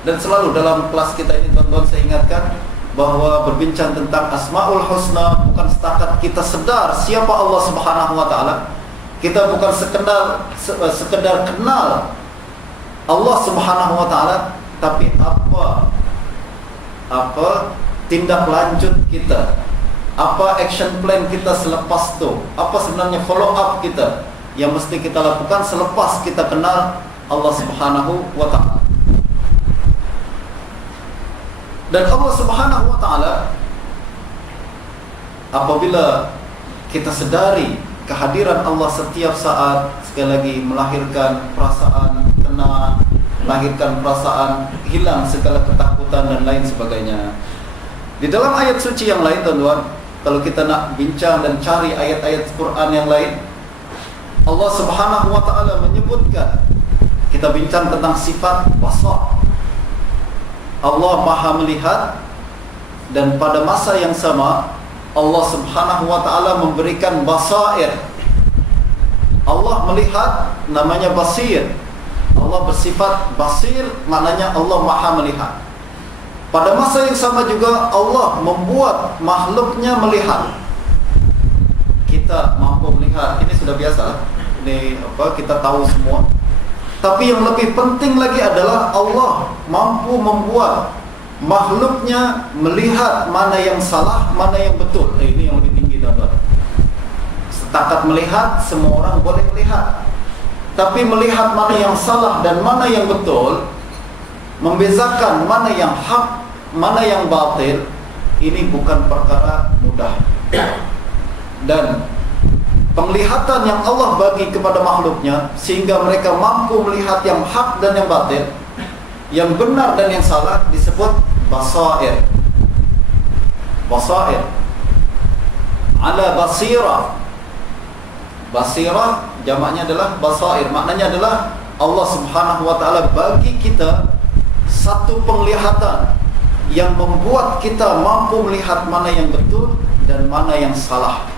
Dan selalu dalam kelas kita ini, teman-teman, saya ingatkan bahwa berbincang tentang Asmaul Husna bukan setakat kita sedar siapa Allah Subhanahu wa taala. Kita bukan sekedar kenal Allah Subhanahu wa taala, tapi apa tindak lanjut kita, apa action plan kita selepas itu, apa sebenarnya follow up kita yang mesti kita lakukan selepas kita kenal Allah Subhanahu wa taala. Dan Allah Subhanahu wa taala, apabila kita sedari kehadiran Allah setiap saat, sekali lagi melahirkan perasaan tenang, melahirkan perasaan hilang segala ketakutan dan lain sebagainya. Di dalam ayat suci yang lain, teman-teman, kalau kita nak bincang dan cari ayat-ayat Quran yang lain, Allah Subhanahu wa taala menyebutkan, kita bincang tentang sifat basar. Allah Maha melihat, dan pada masa yang sama Allah Subhanahu wa taala memberikan basair. Allah melihat, namanya basir. Allah bersifat basir, maknanya Allah Maha melihat. Pada masa yang sama juga Allah membuat makhluknya melihat. Kita mampu melihat, ini sudah biasa. Ini kita tahu semua. Tapi yang lebih penting lagi adalah Allah mampu membuat makhluknya melihat mana yang salah, mana yang betul. Ini yang lebih tinggi, teman-teman. Setakat melihat, semua orang boleh melihat. Tapi melihat mana yang salah dan mana yang betul, membezakan mana yang hak, mana yang batil, ini bukan perkara mudah. Dan penglihatan yang Allah bagi kepada makhluknya, sehingga mereka mampu melihat yang hak dan yang batil, yang benar dan yang salah, disebut basair. Basair ala basirah. Basirah jamaknya adalah basair. Maknanya adalah Allah Subhanahu wa taala bagi kita satu penglihatan yang membuat kita mampu melihat mana yang betul dan mana yang salah.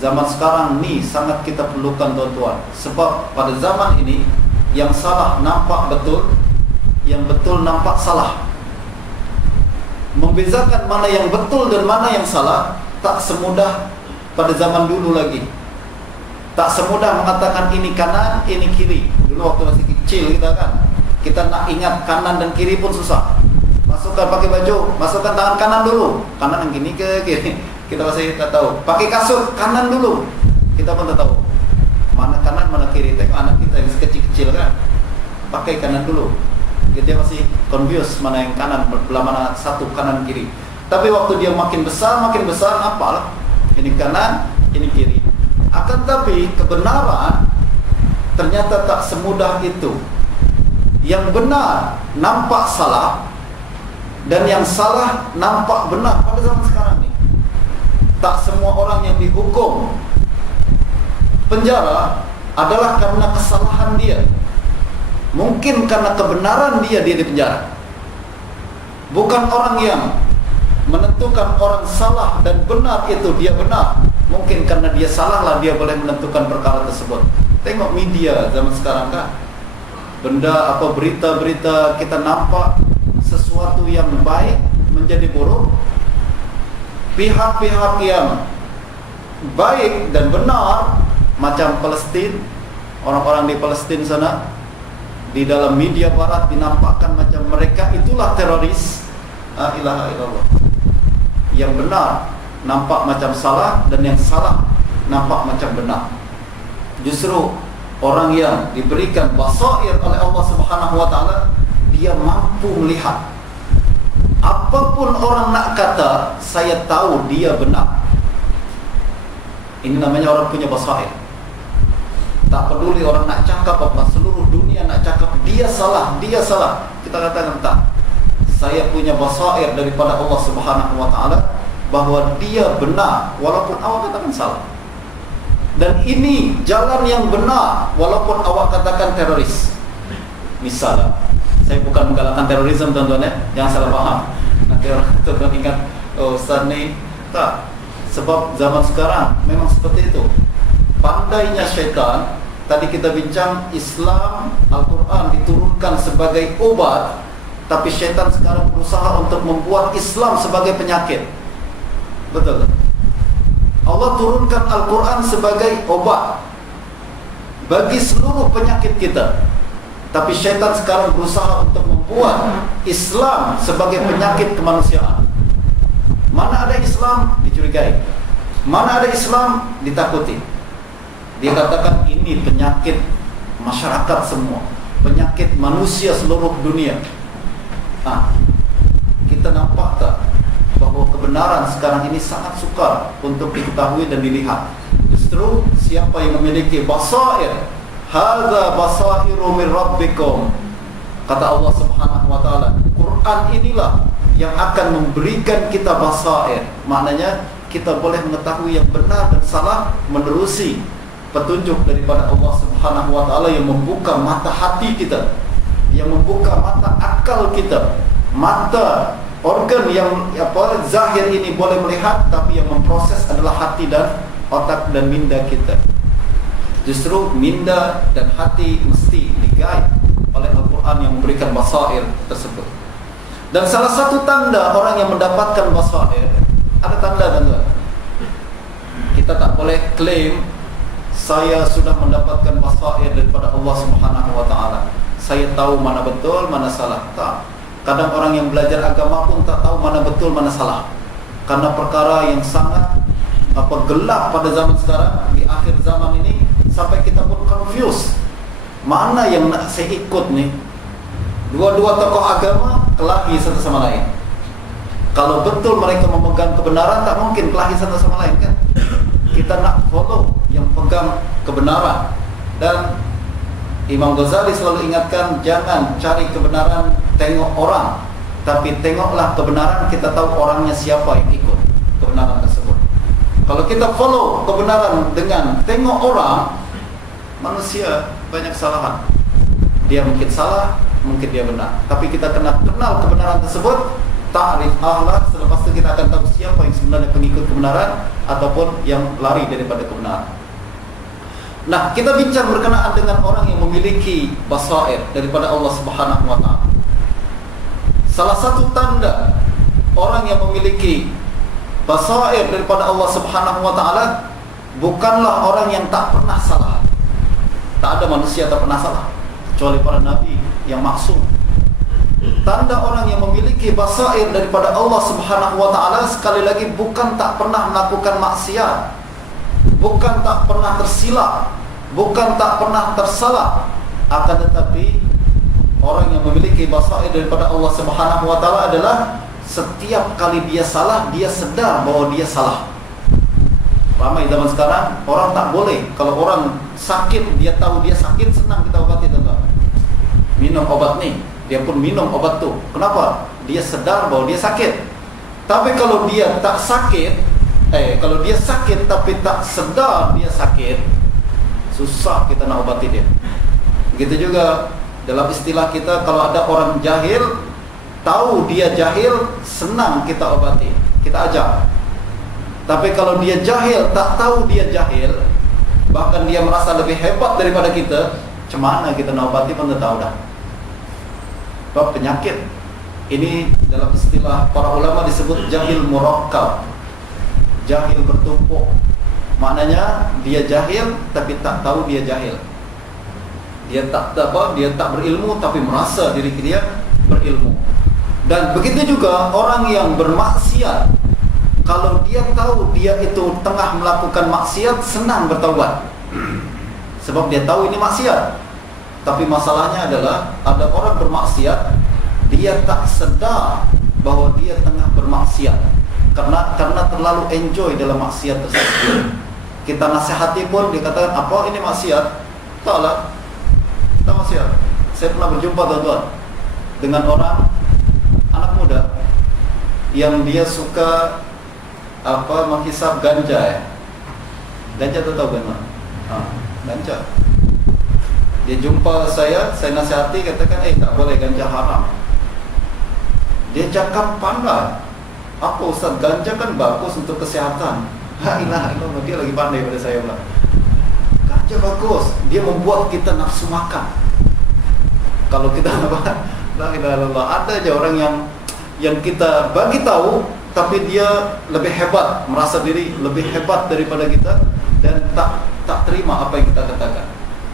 Zaman sekarang ni sangat kita perlukan tuan-tuan. Sebab pada zaman ini yang salah nampak betul, yang betul nampak salah. Membezakan mana yang betul dan mana yang salah tak semudah pada zaman dulu lagi. Tak semudah mengatakan ini kanan, ini kiri. Dulu waktu masih kecil kita nak ingat kanan dan kiri pun susah. Masukkan pakai baju, masukkan tangan kanan dulu. Kanan yang gini ke kiri, kita masih tak tahu. Pakai kasut, kanan dulu, kita pun tak tahu. Mana kanan, mana kiri. Tengok anak kita yang kecil-kecil kan, pakai kanan dulu. Dia masih confused mana yang kanan, belah mana satu kanan kiri. Tapi waktu dia makin besar, apalah. Ini kanan, ini kiri. Akan tapi kebenaran ternyata tak semudah itu. Yang benar nampak salah dan yang salah nampak benar pada zaman sekarang ni. Tak semua orang yang dihukum penjara adalah karena kesalahan dia. Mungkin karena kebenaran dia di penjara. Bukan orang yang menentukan orang salah dan benar itu dia benar. Mungkin karena dia salah lah dia boleh menentukan perkara tersebut. Tengok media zaman sekarang kan, benda apa berita-berita kita nampak sesuatu yang baik menjadi buruk. Pihak-pihak yang baik dan benar macam Palestin, orang-orang di Palestin sana, di dalam media barat dinampakkan macam mereka itulah teroris. La ilaha illallah. Yang benar nampak macam salah dan yang salah nampak macam benar. Justru orang yang diberikan basair oleh Allah Subhanahu wa taala, dia mampu melihat. Apapun orang nak kata, saya tahu dia benar. Ini namanya orang punya basair. Tak peduli orang nak cakap apa, seluruh dunia nak cakap dia salah, dia salah. Kita katakan tak. Saya punya basair daripada Allah Subhanahu wa taala bahwa dia benar walaupun awak katakan salah. Dan ini jalan yang benar walaupun awak katakan teroris. Misalnya, saya bukan menggalakkan terorisme tuan-tuan ya, jangan salah faham. Nanti orang tuan-tuan ingat, oh Ustaz ni tak. Sebab zaman sekarang memang seperti itu. Pandainya syaitan. Tadi kita bincang Islam, Al-Quran diturunkan sebagai obat, tapi syaitan sekarang berusaha untuk membuat Islam sebagai penyakit. Betul tak? Allah turunkan Al-Quran sebagai obat bagi seluruh penyakit kita, tapi syaitan sekarang berusaha untuk membuat Islam sebagai penyakit kemanusiaan. Mana ada Islam dicurigai, mana ada Islam ditakuti. Dia katakan ini penyakit masyarakat semua, penyakit manusia seluruh dunia. Kita nampak tak bahwa kebenaran sekarang ini sangat sukar untuk diketahui dan dilihat. Justru siapa yang memiliki basair, hadza basairu min rabbikum, kata Allah Subhanahu wa taala, Quran inilah yang akan memberikan kita basair. Maknanya kita boleh mengetahui yang benar dan salah menerusi petunjuk daripada Allah Subhanahu wa taala yang membuka mata hati kita, yang membuka mata akal kita. Mata organ yang zahir ini boleh melihat, tapi yang memproses adalah hati dan otak dan minda kita. Justru minda dan hati mesti diguide oleh Al-Quran yang memberikan basair tersebut. Dan salah satu tanda orang yang mendapatkan basair, ada tanda tuan-tuan. Kita tak boleh klaim saya sudah mendapatkan basair daripada Allah Subhanahu wa taala. Saya tahu mana betul, mana salah. Tak. Kadang orang yang belajar agama pun tak tahu mana betul, mana salah. Karena perkara yang sangat gelap pada zaman sekarang, di akhir zaman ini, sampai kita pun confused. Mana yang nak saya ikut ni? Dua-dua tokoh agama kelahi satu sama lain. Kalau betul mereka memegang kebenaran, tak mungkin kelahi satu sama lain kan? Kita nak follow yang pegang kebenaran. Dan Imam Ghazali selalu ingatkan, jangan cari kebenaran tengok orang, tapi tengoklah kebenaran, kita tahu orangnya siapa yang ikut kebenaran tersebut. Kalau kita follow kebenaran dengan tengok orang, manusia banyak kesalahan. Dia mungkin salah, mungkin dia benar. Tapi kita kena kenal kebenaran tersebut, ta'rif ahlah, selepas itu kita akan tahu siapa yang sebenarnya pengikut kebenaran ataupun yang lari daripada kebenaran. Nah, kita bincang berkenaan dengan orang yang memiliki basair daripada Allah Subhanahu wa taala. Salah satu tanda orang yang memiliki basair daripada Allah Subhanahu wa taala bukanlah orang yang tak pernah salah. Tak ada manusia tak pernah salah kecuali para nabi yang maksum. Tanda orang yang memiliki basair daripada Allah Subhanahu wa taala sekali lagi bukan tak pernah melakukan maksiat, bukan tak pernah tersilap, bukan tak pernah tersalah, akan tetapi orang yang memiliki basair daripada Allah Subhanahu wa taala adalah setiap kali dia salah, dia sedar bahwa dia salah. Ramai zaman sekarang orang tak boleh, kalau orang sakit dia tahu dia sakit, senang kita obati, tuan-tuan. Minum obat nih, dia pun minum obat tuh. Kenapa? Dia sedar bahwa dia sakit. Tapi kalau dia tak sakit, kalau dia sakit tapi tak sedar dia sakit, susah kita nak obati dia. Begitu juga dalam istilah kita, kalau ada orang jahil, tahu dia jahil, senang kita obati, kita ajak. Tapi kalau dia jahil, tak tahu dia jahil, bahkan dia merasa lebih hebat daripada kita, macam mana kita nak obati pun tak tahu dah. Sebab penyakit ini dalam istilah para ulama disebut jahil murakkab, jahil bertumpuk. Maknanya dia jahil tapi tak tahu dia jahil. Dia tak berilmu tapi merasa diri dia berilmu. Dan begitu juga orang yang bermaksiat, kalau dia tahu dia itu tengah melakukan maksiat, senang bertaubat, sebab dia tahu ini maksiat. Tapi masalahnya adalah ada orang bermaksiat, dia tak sedar bahwa dia tengah bermaksiat karena terlalu enjoy dalam maksiat tersebut. Kita nasihati pun dia katakan, apa ini maksiat? Taklah, tak maksiat. Saya pernah berjumpa, tuan-tuan, dengan orang anak muda yang dia suka menghisap ganja ya. Ganja tu tahu kan? Ganja. Dia jumpa saya nasihati, katakan, tak boleh, ganja haram. Dia cakap pandai. Apa Ustaz, ganja kan bagus untuk kesihatan. La ilaha illallah, dia lagi pandai pada saya pula. Ganja bagus, dia membuat kita nafsu makan. Kalau kita la ilaha illallah, ada aja orang yang kita bagi tahu, tapi dia lebih hebat, merasa diri lebih hebat daripada kita, dan tak terima apa yang kita katakan.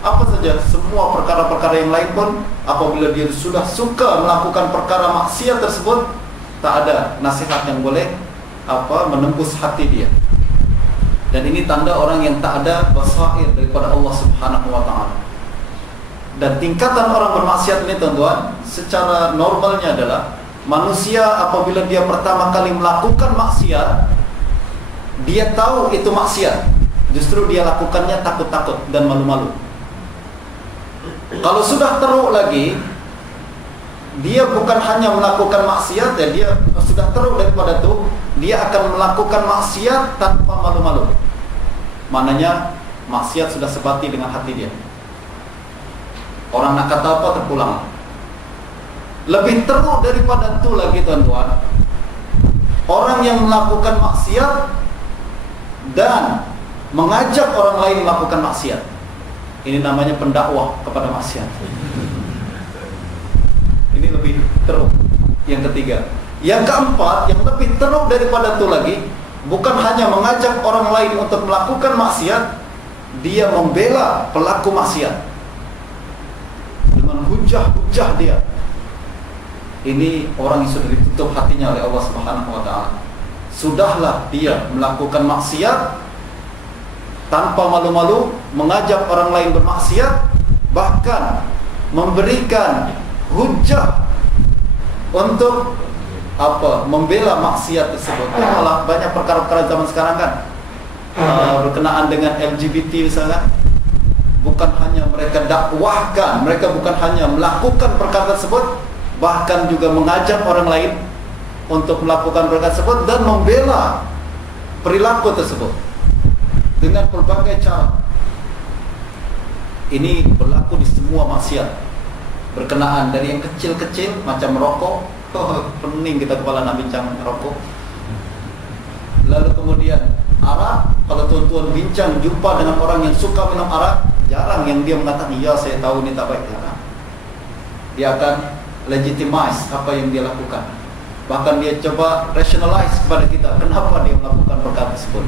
Apa saja, semua perkara-perkara yang lain pun, apabila dia sudah suka melakukan perkara maksiat tersebut, tak ada nasihat yang boleh menembus hati dia. Dan ini tanda orang yang tak ada basair daripada Allah Subhanahu wa taala. Dan tingkatan orang bermaksiat ini, tuan-tuan, secara normalnya adalah manusia apabila dia pertama kali melakukan maksiat, dia tahu itu maksiat, justru dia lakukannya takut-takut dan malu-malu. Kalau sudah teruk lagi, dia bukan hanya melakukan maksiat, dia sudah teruk daripada itu, dia akan melakukan maksiat tanpa malu-malu. Maknanya maksiat sudah sebati dengan hati dia. Orang nak kata apa terpulang. Lebih teruk daripada itu lagi, tuan-tuan, orang yang melakukan maksiat dan mengajak orang lain melakukan maksiat. Ini namanya pendakwah kepada maksiat. Ini lebih teruk. Yang ketiga. Yang keempat, yang lebih teruk daripada itu lagi, bukan hanya mengajak orang lain untuk melakukan maksiat, dia membela pelaku maksiat dengan hujah-hujah dia. Ini orang yang sudah ditutup hatinya oleh Allah Subhanahu wa taala. Sudahlah dia melakukan maksiat tanpa malu-malu, mengajak orang lain bermaksiat, bahkan memberikan hujah untuk membela maksiat tersebut. Malah banyak perkara-perkara zaman sekarang kan, berkenaan dengan LGBT misalnya, bukan hanya mereka dakwahkan, mereka bukan hanya melakukan perkara tersebut, bahkan juga mengajak orang lain untuk melakukan perkara tersebut dan membela perilaku tersebut. dengan berbagai cara. Ini berlaku di semua maksiat, berkenaan dari yang kecil-kecil macam merokok. Pening kita kepala nak bincang rokok. Lalu kemudian arak, kalau tuan-tuan bincang jumpa dengan orang yang suka minum arak, jarang yang dia mengatakan iya saya tahu ini tak baik. Jarang. Dia akan legitimize apa yang dia lakukan. Bahkan dia coba rationalize kepada kita kenapa dia melakukan perkara tersebut.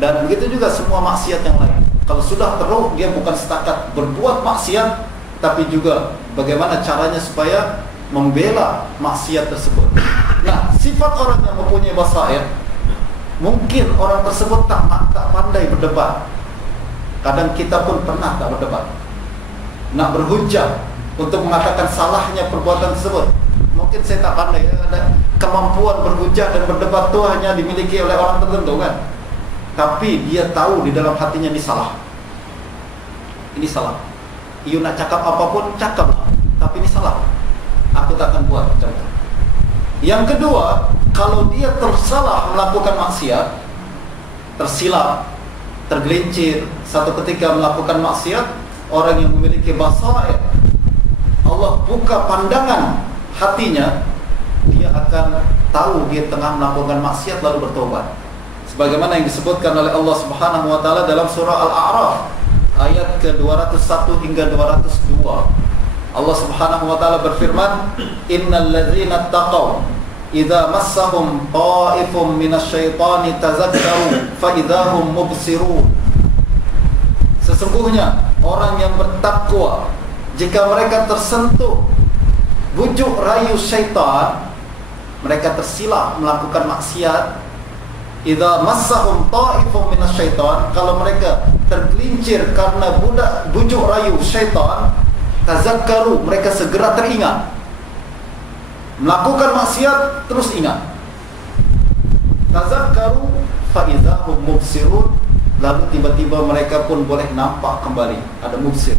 Dan begitu juga semua maksiat yang lain. Kalau sudah teruk, dia bukan setakat berbuat maksiat, tapi juga bagaimana caranya supaya membela maksiat tersebut. Nah, sifat orang yang mempunyai basair, mungkin orang tersebut tak pandai berdebat. Kadang kita pun pernah tak berdebat, nak berhujah untuk mengatakan salahnya perbuatan tersebut. Mungkin saya tak pandai. Ada kemampuan berhujah dan berdebat itu hanya dimiliki oleh orang tertentu kan. Tapi dia tahu di dalam hatinya ini salah. Ini salah. You nak cakap apapun, cakaplah. Tapi ini salah. Aku tak akan buat macam itu. Yang kedua, kalau dia tersalah melakukan maksiat, tersilap, tergelincir, satu ketika melakukan maksiat, orang yang memiliki basair, Allah buka pandangan hatinya, dia akan tahu dia tengah melakukan maksiat lalu bertobat. Sebagaimana yang disebutkan oleh Allah Subhanahu wa taala dalam surah Al-A'raf ayat ke-201 hingga 202. Allah Subhanahu wa taala berfirman, "Innal ladzina taqaw idza massahum ta'ifum minasyaitani tazakkaru fa idzahum mubsirun." Sesungguhnya orang yang bertakwa, jika mereka tersentuh bujuk rayu syaitan, mereka tersilap melakukan maksiat. Idza massahum ta'ifum minasyaitan, kalau mereka tergelincir karena bujuk rayu syaitan, tazakkaru, mereka segera teringat. Melakukan maksiat terus ingat. Tazakkaru fa idzahum mubsirun, lalu tiba-tiba mereka pun boleh nampak kembali. Ada mubsir,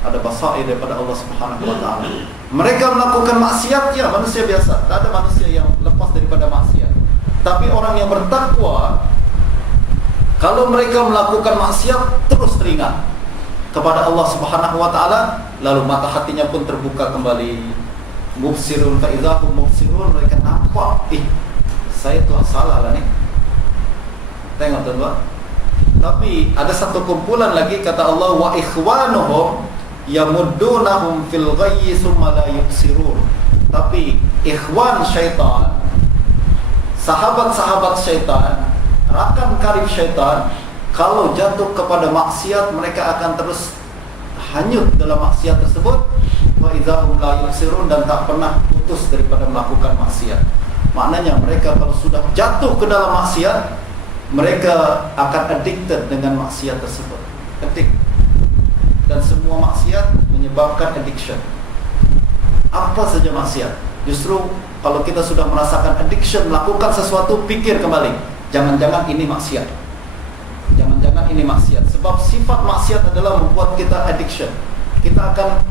ada basair daripada Allah Subhanahu wa taala. Mereka melakukan maksiat, ya manusia biasa. Tak ada manusia yang lepas daripada maksiat. Tapi orang yang bertakwa, kalau mereka melakukan maksiat terus teringat kepada Allah Subhanahu wa taala, lalu mata hatinya pun terbuka kembali. Mubsirun fa idzahum mubsirun, mereka nampak, saya telah salah lah ni. Tengok tuan-tuan. Tapi ada satu kumpulan lagi, kata Allah, wa ikhwanuhum yamuddunahum fil ghayyi summa la yubsirun. Tapi ikhwan syaitan, sahabat-sahabat syaitan, rakan karib syaitan, kalau jatuh kepada maksiat, mereka akan terus hanyut dalam maksiat tersebut. Wa idzahum la yubsirun, dan tak pernah putus daripada melakukan maksiat. Maknanya mereka kalau sudah jatuh ke dalam maksiat, mereka akan addicted dengan maksiat tersebut. Addict. Dan semua maksiat menyebabkan addiction. Apa saja maksiat. Justru kalau kita sudah merasakan addiction, melakukan sesuatu, pikir kembali, jangan-jangan ini maksiat. Jangan-jangan ini maksiat. Sebab sifat maksiat adalah membuat kita addiction. Kita akan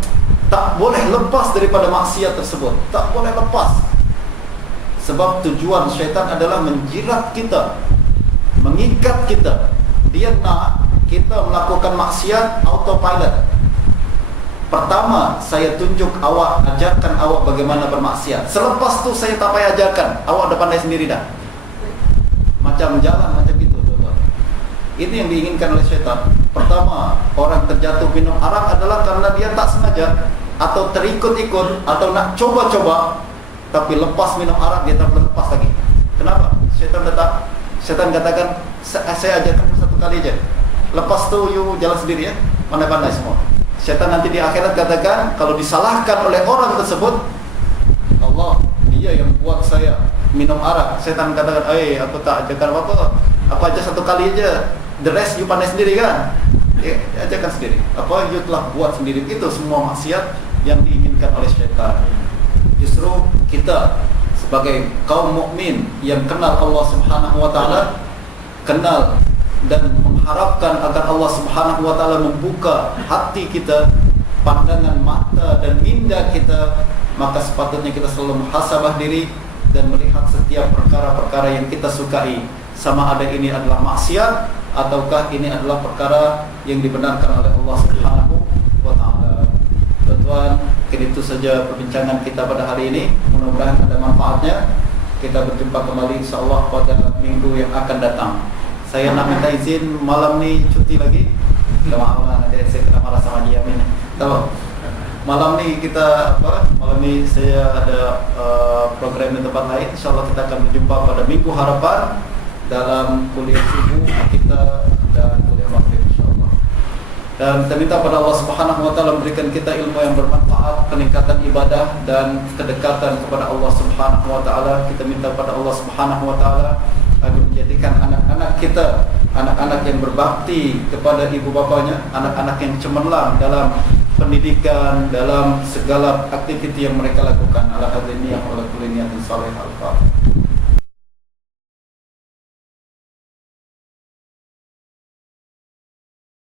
tak boleh lepas daripada maksiat tersebut. Tak boleh lepas. Sebab tujuan syaitan adalah menjilat kita, mengikat kita. Dia nak kita melakukan maksiat autopilot. Pertama, saya tunjuk awak, ajarkan awak bagaimana bermaksiat. Selepas tu saya tak payah ajarkan, awak dah pandai sendiri dah. Macam jalan macam itu, tuan-tuan. Ini yang diinginkan oleh syaitan. Pertama, orang terjatuh minum arak adalah karena dia tak sengaja, atau terikut-ikut, atau nak coba-coba, tapi lepas minum arak dia tak boleh lepas lagi. Kenapa? Syaitan katakan, saya ajarkan satu kali aja, lepas tu you jalan sendiri ya, pandai-pandai semua. Syaitan nanti di akhirat katakan, kalau disalahkan oleh orang tersebut, Allah, dia yang buat saya minum arak. Syaitan katakan, aku tak ajarkan apa-apa, aku ajar satu kali aja, the rest you pandai sendiri kan. Ajarkan sendiri, apa you telah buat sendiri. Itu semua maksiat yang diinginkan oleh syaitan. Justru kita sebagai kaum mukmin yang kenal Allah Subhanahu wa taala, kenal dan mengharapkan agar Allah Subhanahu wa taala membuka hati kita, pandangan mata dan minda kita, maka sepatutnya kita selalu muhasabah diri dan melihat setiap perkara-perkara yang kita sukai, sama ada ini adalah maksiat ataukah ini adalah perkara yang dibenarkan oleh Allah Subhanahu wa taala. Tuan-tuan, itu saja perbincangan kita pada hari ini. Mudah-mudahan ada manfaatnya. Kita berjumpa kembali insyaallah pada minggu yang akan datang. Saya nak minta izin malam ni cuti lagi. Minta maaf lah, nanti saya kena marah sama dia Amin. Tahu? Malam ni kita Malam ni saya ada program di tempat lain. InsyaAllah kita akan berjumpa pada minggu harapan dalam kuliah subuh kita dan kuliah maghrib insyaAllah. Dan kita minta pada Allah Subhanahu wa taala memberikan kita ilmu yang bermanfaat, peningkatan ibadah dan kedekatan kepada Allah Subhanahu wa taala. Kita minta pada Allah Subhanahu wa taala agar menjadikan anak-anak kita anak-anak yang berbakti kepada ibu bapanya, anak-anak yang cemerlang dalam pendidikan, dalam segala aktiviti yang mereka lakukan. Ala hadzal niyah wa ala kulli niyatin salihah.